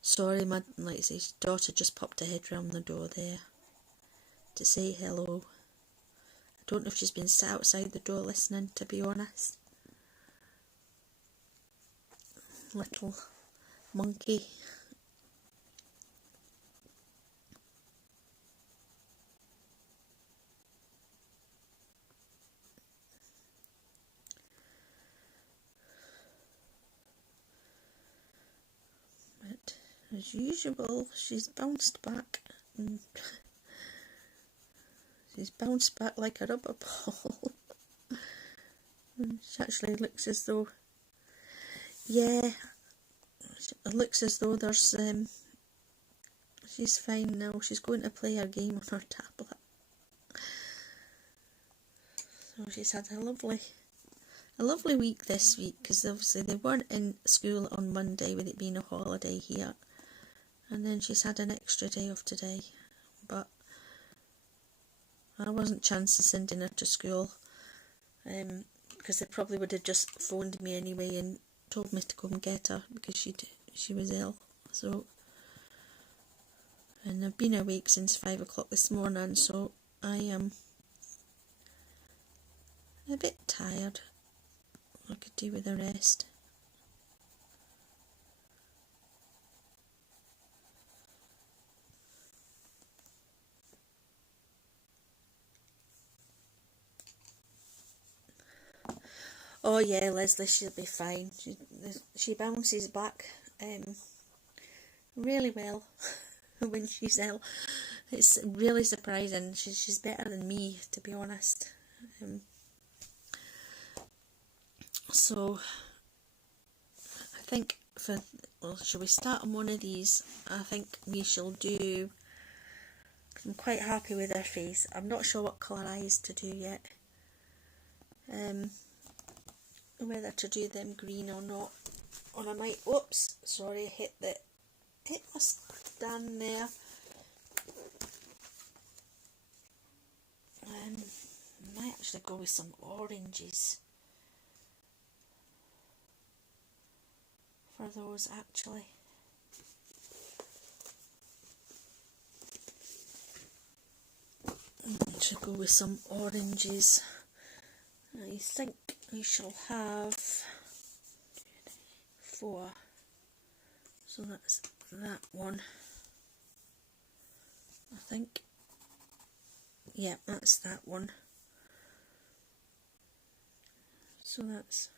Sorry, my like I say, daughter just popped her head round the door there to say hello. I don't know if she's been sat outside the door listening, to be honest. Little monkey. But as usual, she's bounced back. She's bounced back like a rubber ball. She actually looks as though, yeah, it looks as though there's, she's fine now. She's going to play her game on her tablet. So she's had a lovely week this week, because obviously they weren't in school on Monday with it being a holiday here. And then she's had an extra day off today. But I wasn't chancing sending her to school, because they probably would have just phoned me anyway and told me to go and get her because she was ill. So, and I've been awake since 5 o'clock this morning, so I am a bit tired. I could do with a rest. Oh yeah, Leslie, she'll be fine. She bounces back really well when she's ill. It's really surprising. She's better than me, to be honest. So I think shall we start on one of these? I think we shall do. I'm quite happy with her face. I'm not sure what colour eyes to do yet. Whether to do them green or not, or I might. Whoops! Sorry, hit my stand there. I might actually go with some oranges for those actually. I should go with some oranges. I think we shall have 4. So that's that one. I think. Yeah, that's that one. So that's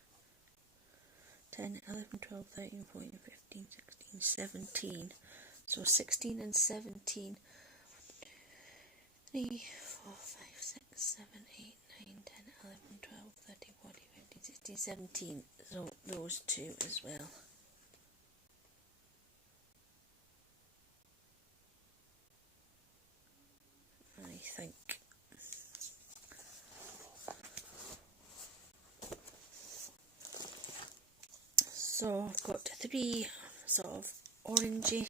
10, 11, 12, 13, 14, 15, 16, 17. So 16 and 17. 3, 4, 5, 6, 7, 8, 9, 10, 11, 12, 13, 14, 15, 16, 17. So those two as well. I think. So I've got 3 sort of orangey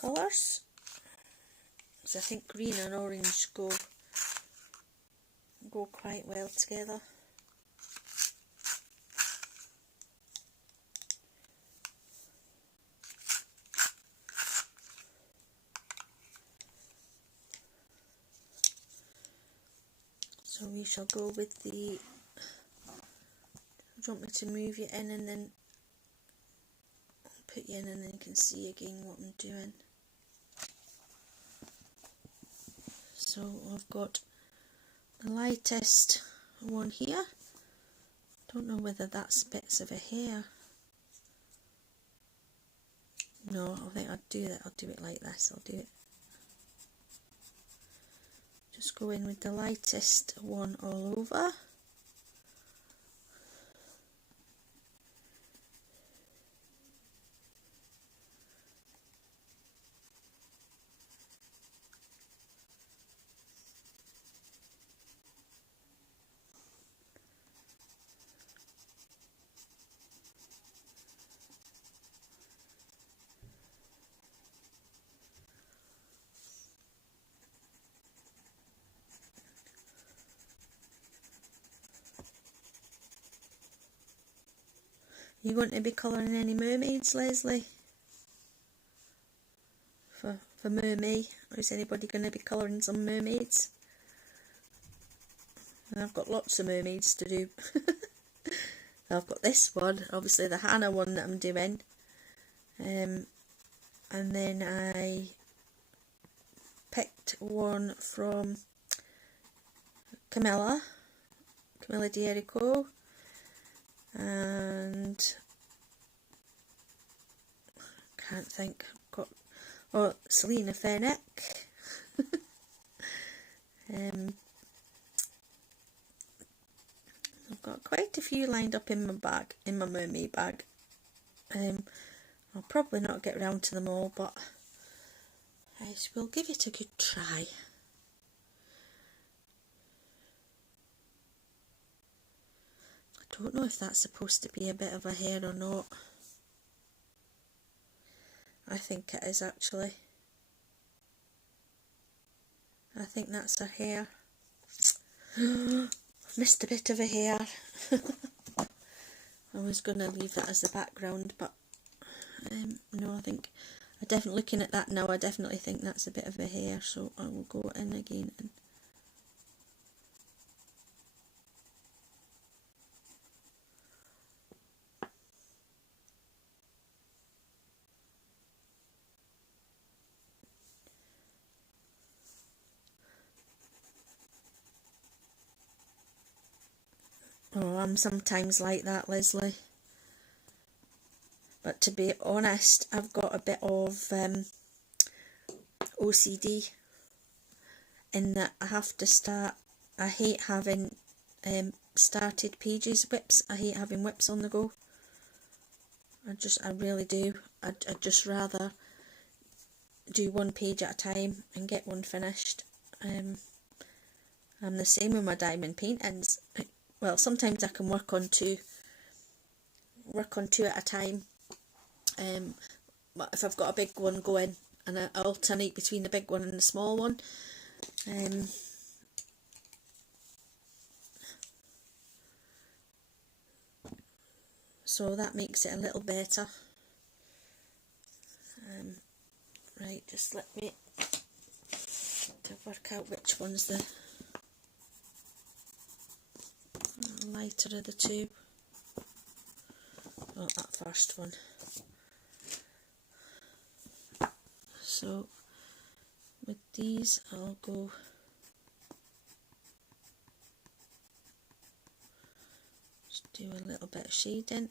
colours. So I think green and orange go quite well together. So we shall go with the. Do you want me to move you in and then put you in and then you can see again what I'm doing? So I've got the lightest one here. Don't know whether that's bits of a hair. No, I think I'll do that. I'll do it like this. I'll do it. Just go in with the lightest one all over. You going to be colouring any mermaids, Leslie? For Mermaid? Or is anybody going to be colouring some mermaids? And I've got lots of mermaids to do. I've got this one, obviously the Hannah one that I'm doing. And then I picked one from Camilla D'Erico, and can't think, Selena Fennick. I've got quite a few lined up in my bag, in my mermaid bag. I'll probably not get round to them all, but I will give it a good try. I don't know if that's supposed to be a bit of a hair or not. I think it is actually. I think that's her hair. Missed a bit of a hair. I was going to leave that as the background, but no, I think, looking at that now, I definitely think that's a bit of a hair, so I will go in again and oh, I'm sometimes like that, Leslie. But to be honest, I've got a bit of OCD in that I have to start. I hate having started pages whips. I hate having whips on the go. I really do. I'd just rather do one page at a time and get one finished. I'm the same with my diamond paintings. Well, sometimes I can work on two at a time. But if I've got a big one going, and I alternate between the big one and the small one. So that makes it a little better. Right, just let me to work out which one's the lighter of the two. Oh, that first one. So with these I'll go just do a little bit of shading.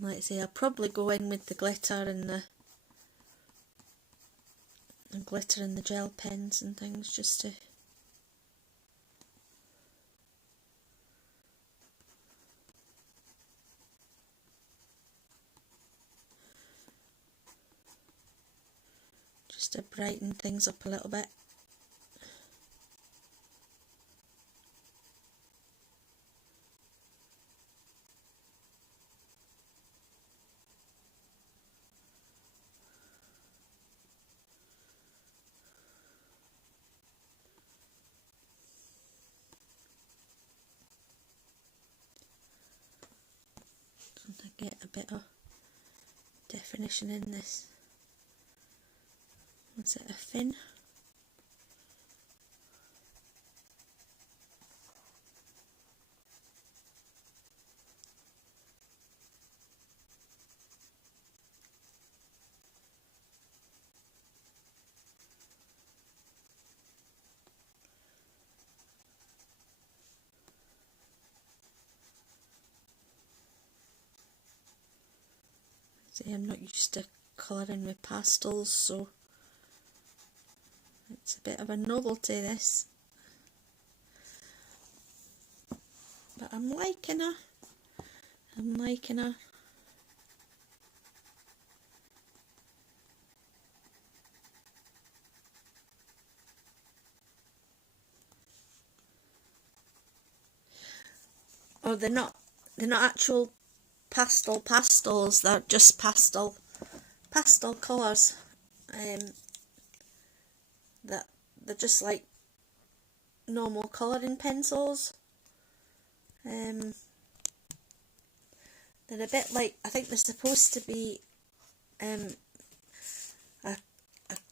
Like I say, I'll probably go in with the glitter and the gel pens and things, just to brighten things up a little bit. And I get a bit of definition in this. Is it a fin? See, I'm not used to colouring with pastels, so it's a bit of a novelty, this. But I'm liking her. I'm liking her. Oh, they're not actual pastels, they're just pastel colours. That they're just like normal colouring pencils. They're a bit like, I think they're supposed to be a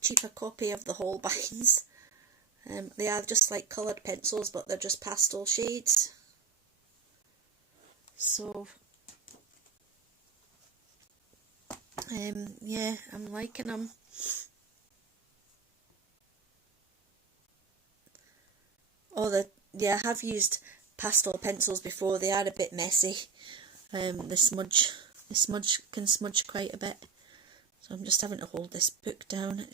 cheaper copy of the Holbeins. They are just like coloured pencils, but they're just pastel shades. So yeah, I'm liking them. Yeah, I have used pastel pencils before. They are a bit messy. The smudge can smudge quite a bit. So I'm just having to hold this book down.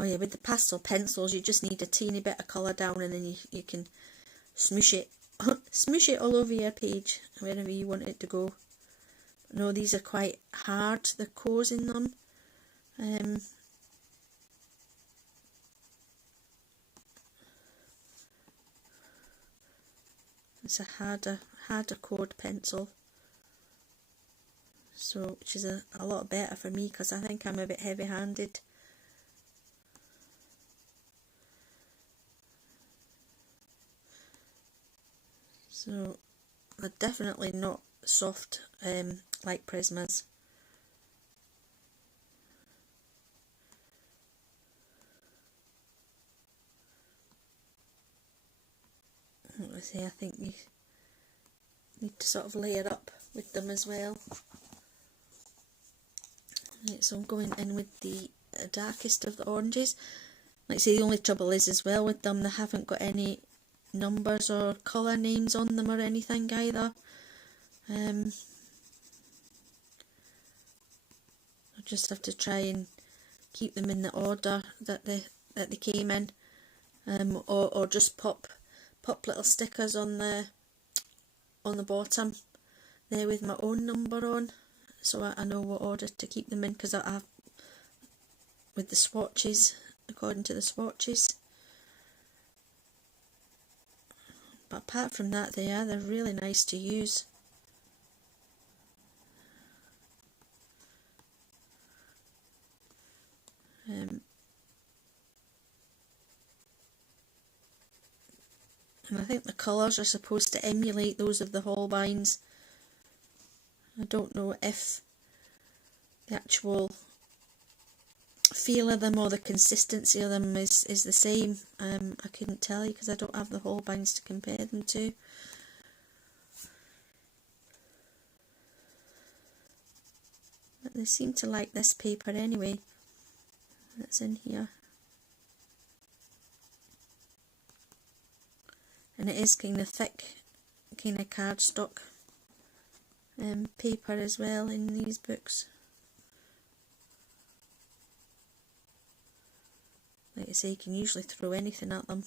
Oh yeah, with the pastel pencils you just need a teeny bit of colour down, and then you can smoosh it smoosh it all over your page wherever you want it to go. No, these are quite hard, the cores in them. It's a harder cored pencil, so which is a lot better for me because I think I'm a bit heavy handed. So they're definitely not soft like Prismas. Let's see, I think you need to sort of layer up with them as well. Right, so I'm going in with the darkest of the oranges. Like I say, the only trouble is as well with them, they haven't got any numbers or colour names on them or anything either. I just have to try and keep them in the order that they came in, or just pop little stickers on the bottom there with my own number on, so I know what order to keep them in, because I have with the swatches, according to the swatches. But apart from that, they're really nice to use. And I think the colours are supposed to emulate those of the Holbeins. I don't know if the actual feel of them or the consistency of them is the same. I couldn't tell you because I don't have the Holbeins to compare them to. But they seem to like this paper anyway that's in here. And it is kind of thick, kind of cardstock paper as well in these books. Like I say, you can usually throw anything at them.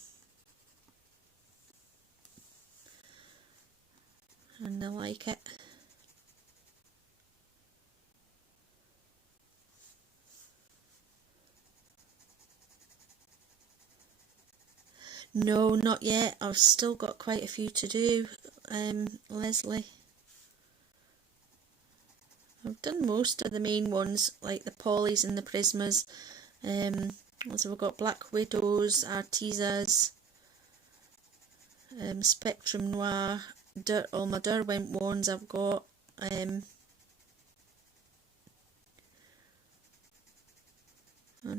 And they like it. No, not yet. I've still got quite a few to do, Leslie. I've done most of the main ones, like the Pollies and the Prismas. So we've got Black Widows, Artesas, Spectrum Noir, all my Derwent ones I've got. And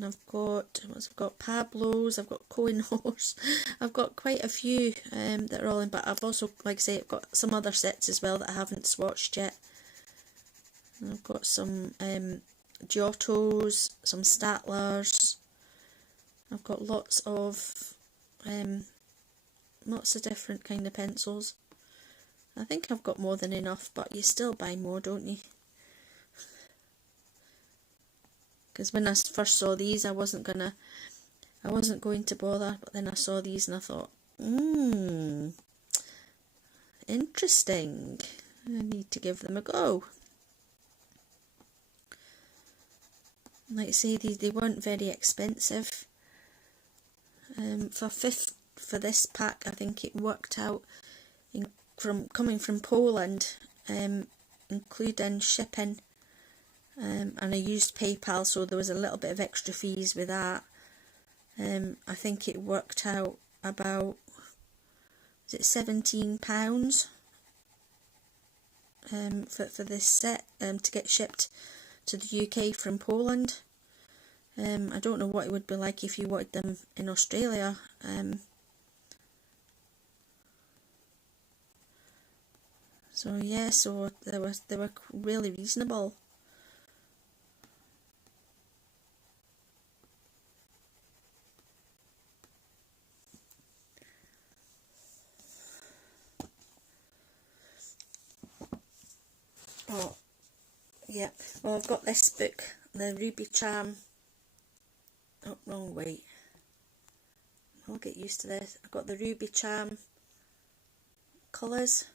I've got Pablo's, I've got Kohinoor's, I've got quite a few that are all in, but I've also, like I say, I've got some other sets as well that I haven't swatched yet. And I've got some Giottos, some Stattlers. I've got lots of different kind of pencils. I think I've got more than enough, but you still buy more, don't you? Because when I first saw these, I wasn't going to bother, but then I saw these and I thought, interesting. I need to give them a go. Like I say, they weren't very expensive. For this pack, I think it worked out coming from Poland, including shipping, and I used PayPal, so there was a little bit of extra fees with that. I think it worked out about, was it £17 for this set, to get shipped to the UK from Poland. I don't know what it would be like if you wanted them in Australia. So yeah, so they were really reasonable. Oh, yeah. Well, I've got this book, the Ruby Charm. Oh, wrong way. I'll get used to this. I've got the Ruby Charm colours,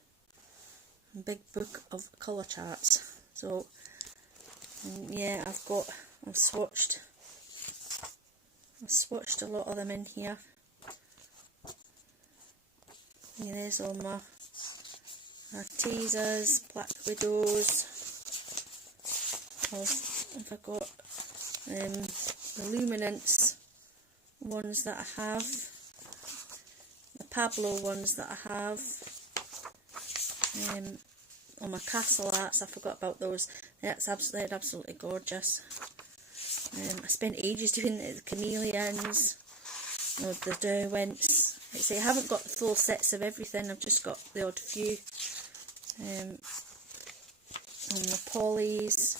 big book of colour charts. So yeah, I've swatched a lot of them in here. Yeah, there's all my Teasers, Black Widows. I've got the Luminance ones that I have, the Pastelowe ones that I have, all my Castle Arts. I forgot about those. They're absolutely gorgeous. I spent ages doing the chameleons, the Derwents. Like I say, I haven't got the full sets of everything, I've just got the odd few. On my Pollies,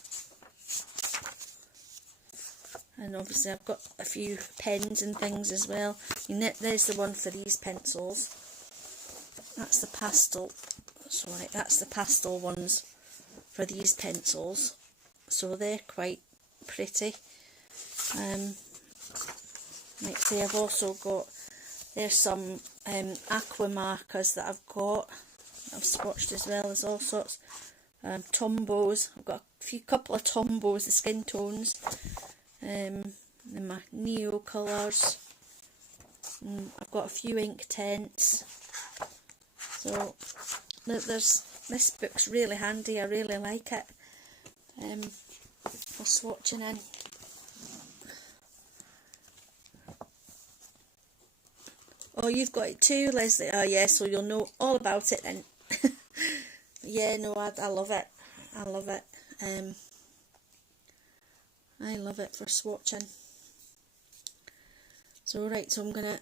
and obviously I've got a few pens and things as well. And there's the one for these pencils. That's the pastel. Sorry, that's the pastel ones for these pencils. So they're quite pretty. Like I say, I've also got, there's some aqua markers that I've got. I've swatched as well as all sorts. Tombos. I've got a couple of Tombos, the skin tones. And my Neo colours. I've got a few ink tints. So this book's really handy. I really like it for swatching in. Oh, you've got it too, Leslie. Oh yeah, so you'll know all about it then. Yeah, no, I love it. I love it. I love it for swatching. So right, so I'm gonna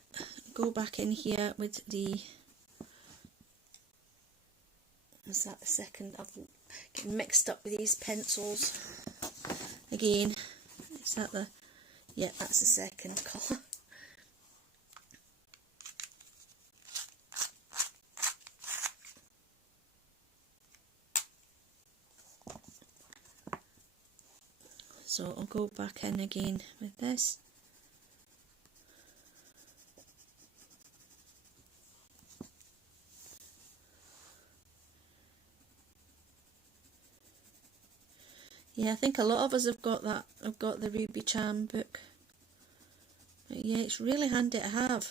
go back in here with the, is that the second? I've getting mixed up with these pencils again. Is that the, yeah, that's the second colour. So I'll go back in again with this. Yeah, I think a lot of us have got that. I've got the Ruby Charm book. But yeah, it's really handy to have.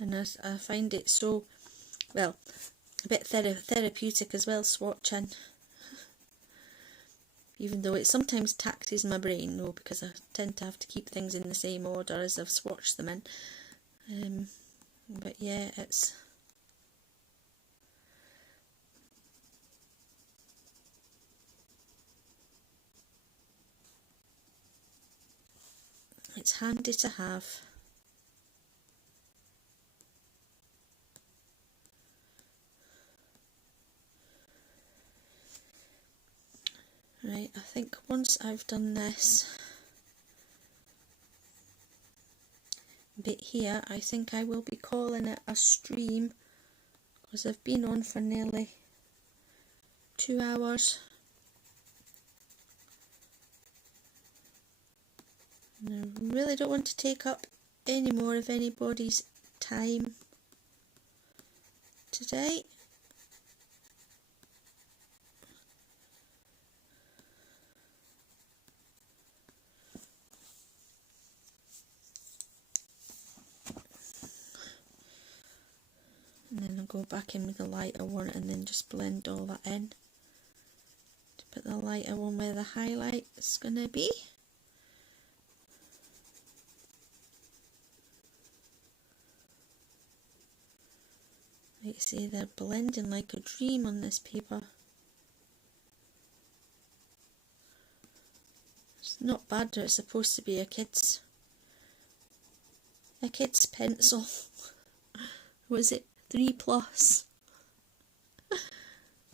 And I find it so, well, a bit therapeutic as well, swatching. Even though it sometimes taxes my brain, though, because I tend to have to keep things in the same order as I've swatched them in. But yeah, it's handy to have. Right, I think once I've done this bit here, I think I will be calling it a stream, because I've been on for nearly 2 hours. And I really don't want to take up any more of anybody's time. today. And then I'll go back in with the lighter one and then just blend all that in. To put the lighter one where the highlight is going to be. Like you see, they're blending like a dream on this paper. It's not bad, it's supposed to be a kid's pencil. Was it 3+?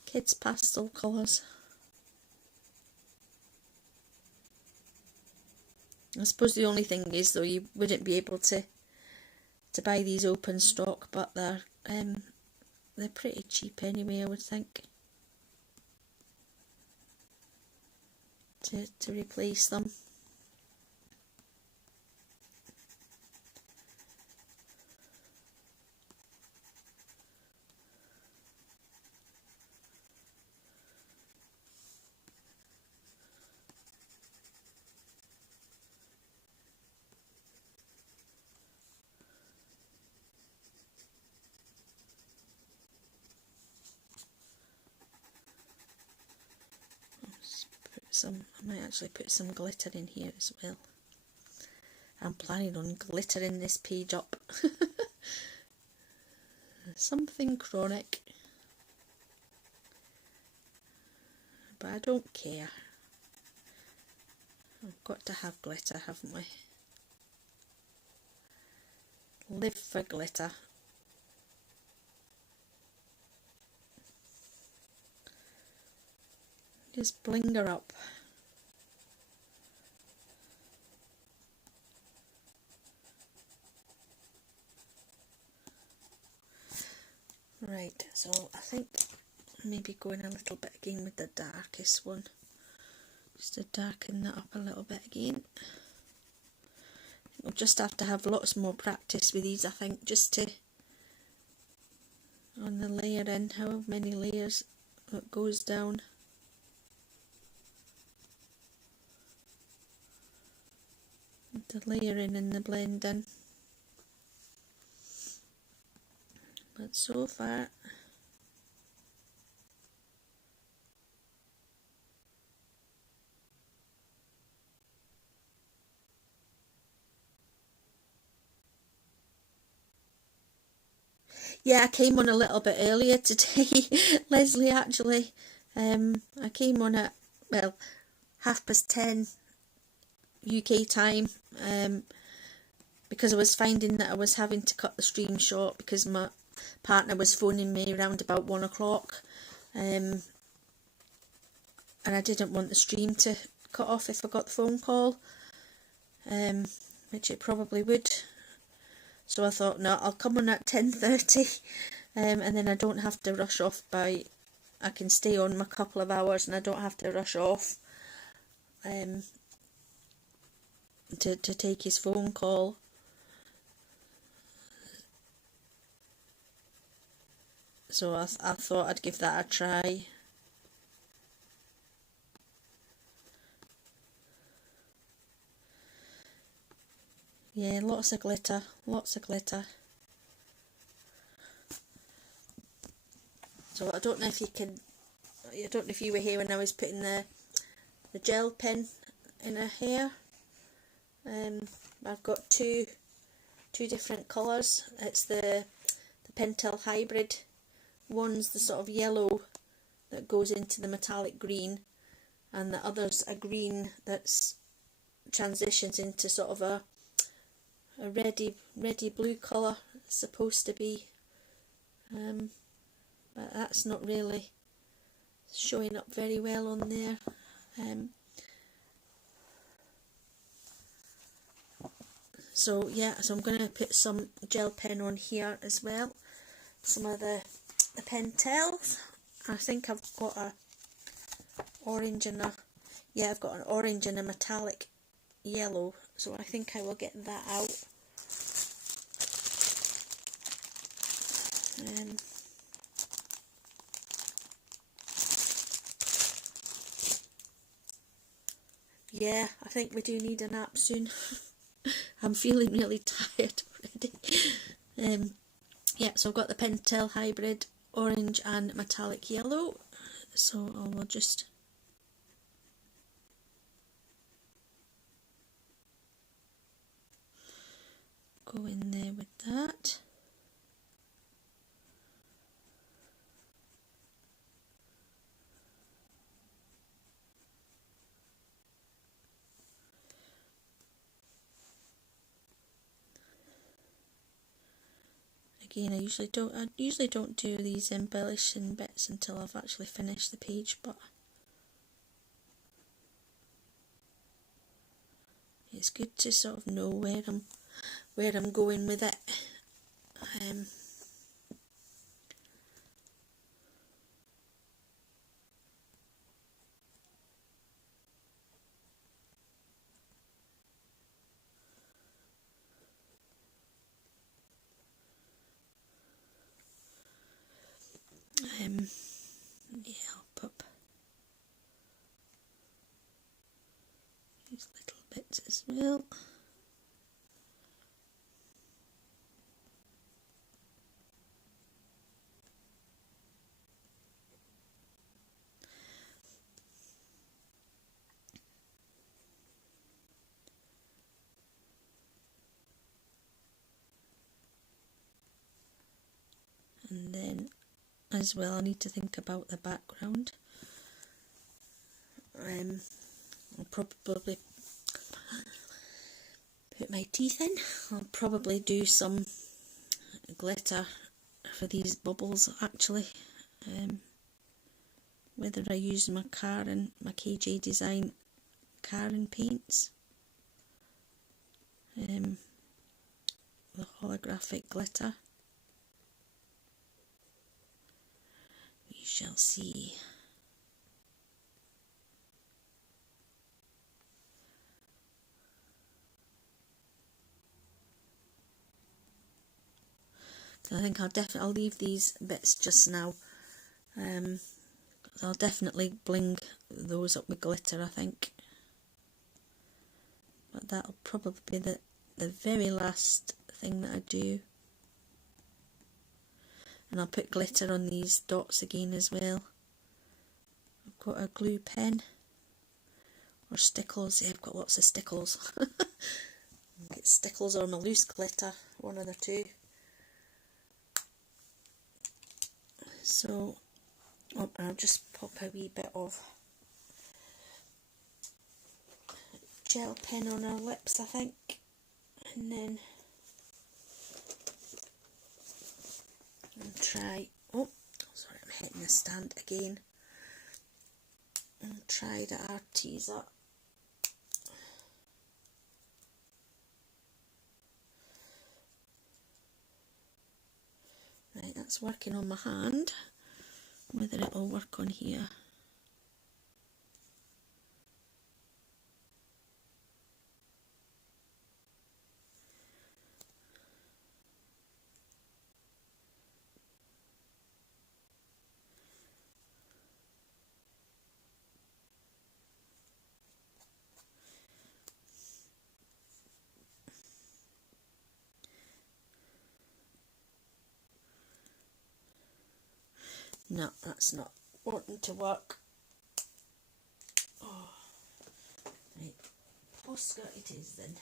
Kids pastel colours. I suppose the only thing is though, you wouldn't be able to buy these open stock, but they're pretty cheap anyway, I would think, to replace them. I might actually put some glitter in here as well. I'm planning on glittering this page up. Something chronic. But I don't care. I've got to have glitter, haven't we? Live for glitter. Just bling her up. Right, so I think maybe going a little bit again with the darkest one, just to darken that up a little bit again. I'll just have to have lots more practice with these, I think, just to, on the layering, however many layers it goes down. The layering and the blending. But so far, yeah, I came on a little bit earlier today, Leslie, actually. I came on at, well, 10:30 UK time, because I was finding that I was having to cut the stream short because my partner was phoning me around about 1 o'clock, and I didn't want the stream to cut off if I got the phone call, which it probably would. So I thought, no, I'll come on at 10:30, and then I don't have to rush off I can stay on a couple of hours and I don't have to rush off to take his phone call. So I thought I'd give that a try. Yeah, lots of glitter, lots of glitter. So I don't know if you can, I don't know if you were here when I was putting the gel pen in her hair. I've got two different colours. It's the Pentel hybrid. One's the sort of yellow that goes into the metallic green, and the other's a green that's transitions into sort of a reddy blue colour. It's supposed to be, but that's not really showing up very well on there. So yeah, so I'm going to put some gel pen on here as well. Some of the Pentels. I think I've got a orange and a, yeah, I've got an orange and a metallic yellow, so I think I will get that out. yeah, I think we do need a nap soon. I'm feeling really tired already. Yeah, so I've got the Pentel Hybrid Orange and Metallic Yellow. So I will just go in there with that. Again, I usually don't do these embellishing bits until I've actually finished the page, but it's good to sort of know where I'm going with it. Yeah, I'll pop these little bits as well. And then as well, I need to think about the background. I'll probably put my teeth in. I'll probably do some glitter for these bubbles actually. Whether I use my KJ Design Karen paints, the holographic glitter. We shall see. I think I'll leave these bits just now. I'll definitely bling those up with glitter, I think. But that'll probably be the very last thing that I do. And I'll put glitter on these dots again as well. I've got a glue pen. Or stickles. Yeah, I've got lots of stickles. Get stickles or my loose glitter, one of the two. So, I'll just pop a wee bit of gel pen on our lips, I think, and then I'll try, oh sorry, I'm hitting the stand again, and try the Arteza. Right, that's working on my hand, whether it'll work on here. No, that's not wanting to work. Oh, right, Oscar it is then.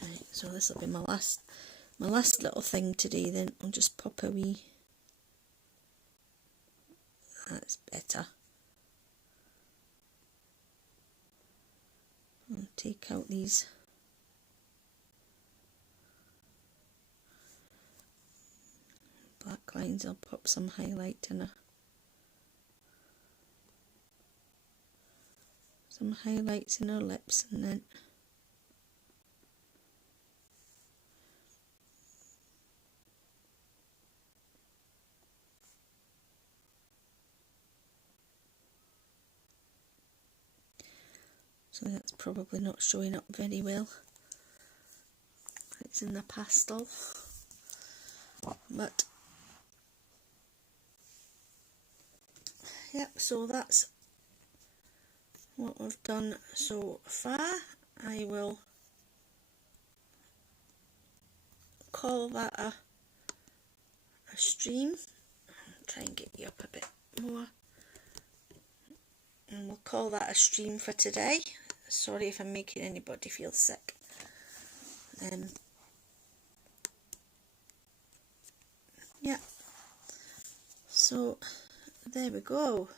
Right, so this will be my last little thing today. Then I'll just pop a wee. That's better. I'll take out these black lines. I'll pop some highlight in some highlights in her lips, and then so that's probably not showing up very well. It's in the pastel, but yep, so that's what we've done so far. I will call that a stream. Try and get you up a bit more. And we'll call that a stream for today. Sorry if I'm making anybody feel sick. Yeah, so there we go.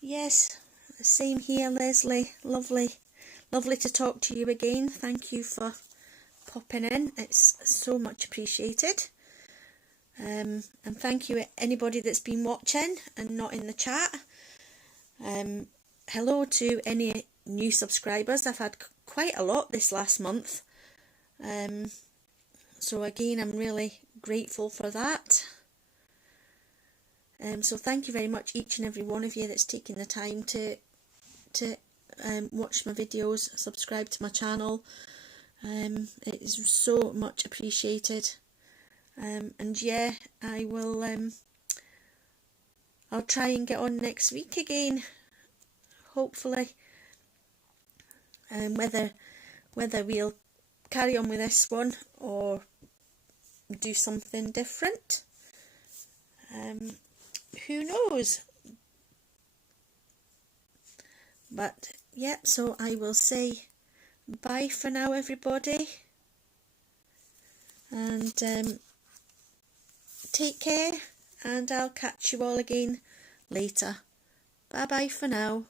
Yes, same here, Leslie. Lovely to talk to you again. Thank you for popping in. It's so much appreciated. And thank you anybody that's been watching and not in the chat. Hello to any new subscribers. I've had quite a lot this last month. So again, I'm really grateful for that. So thank you very much, each and every one of you that's taking the time to watch my videos, subscribe to my channel. It is so much appreciated. And yeah, I will. I'll try and get on next week again, hopefully. Whether we'll carry on with this one or do something different, who knows? But yeah, so I will say bye for now, everybody, and take care, and I'll catch you all again later. Bye bye for now.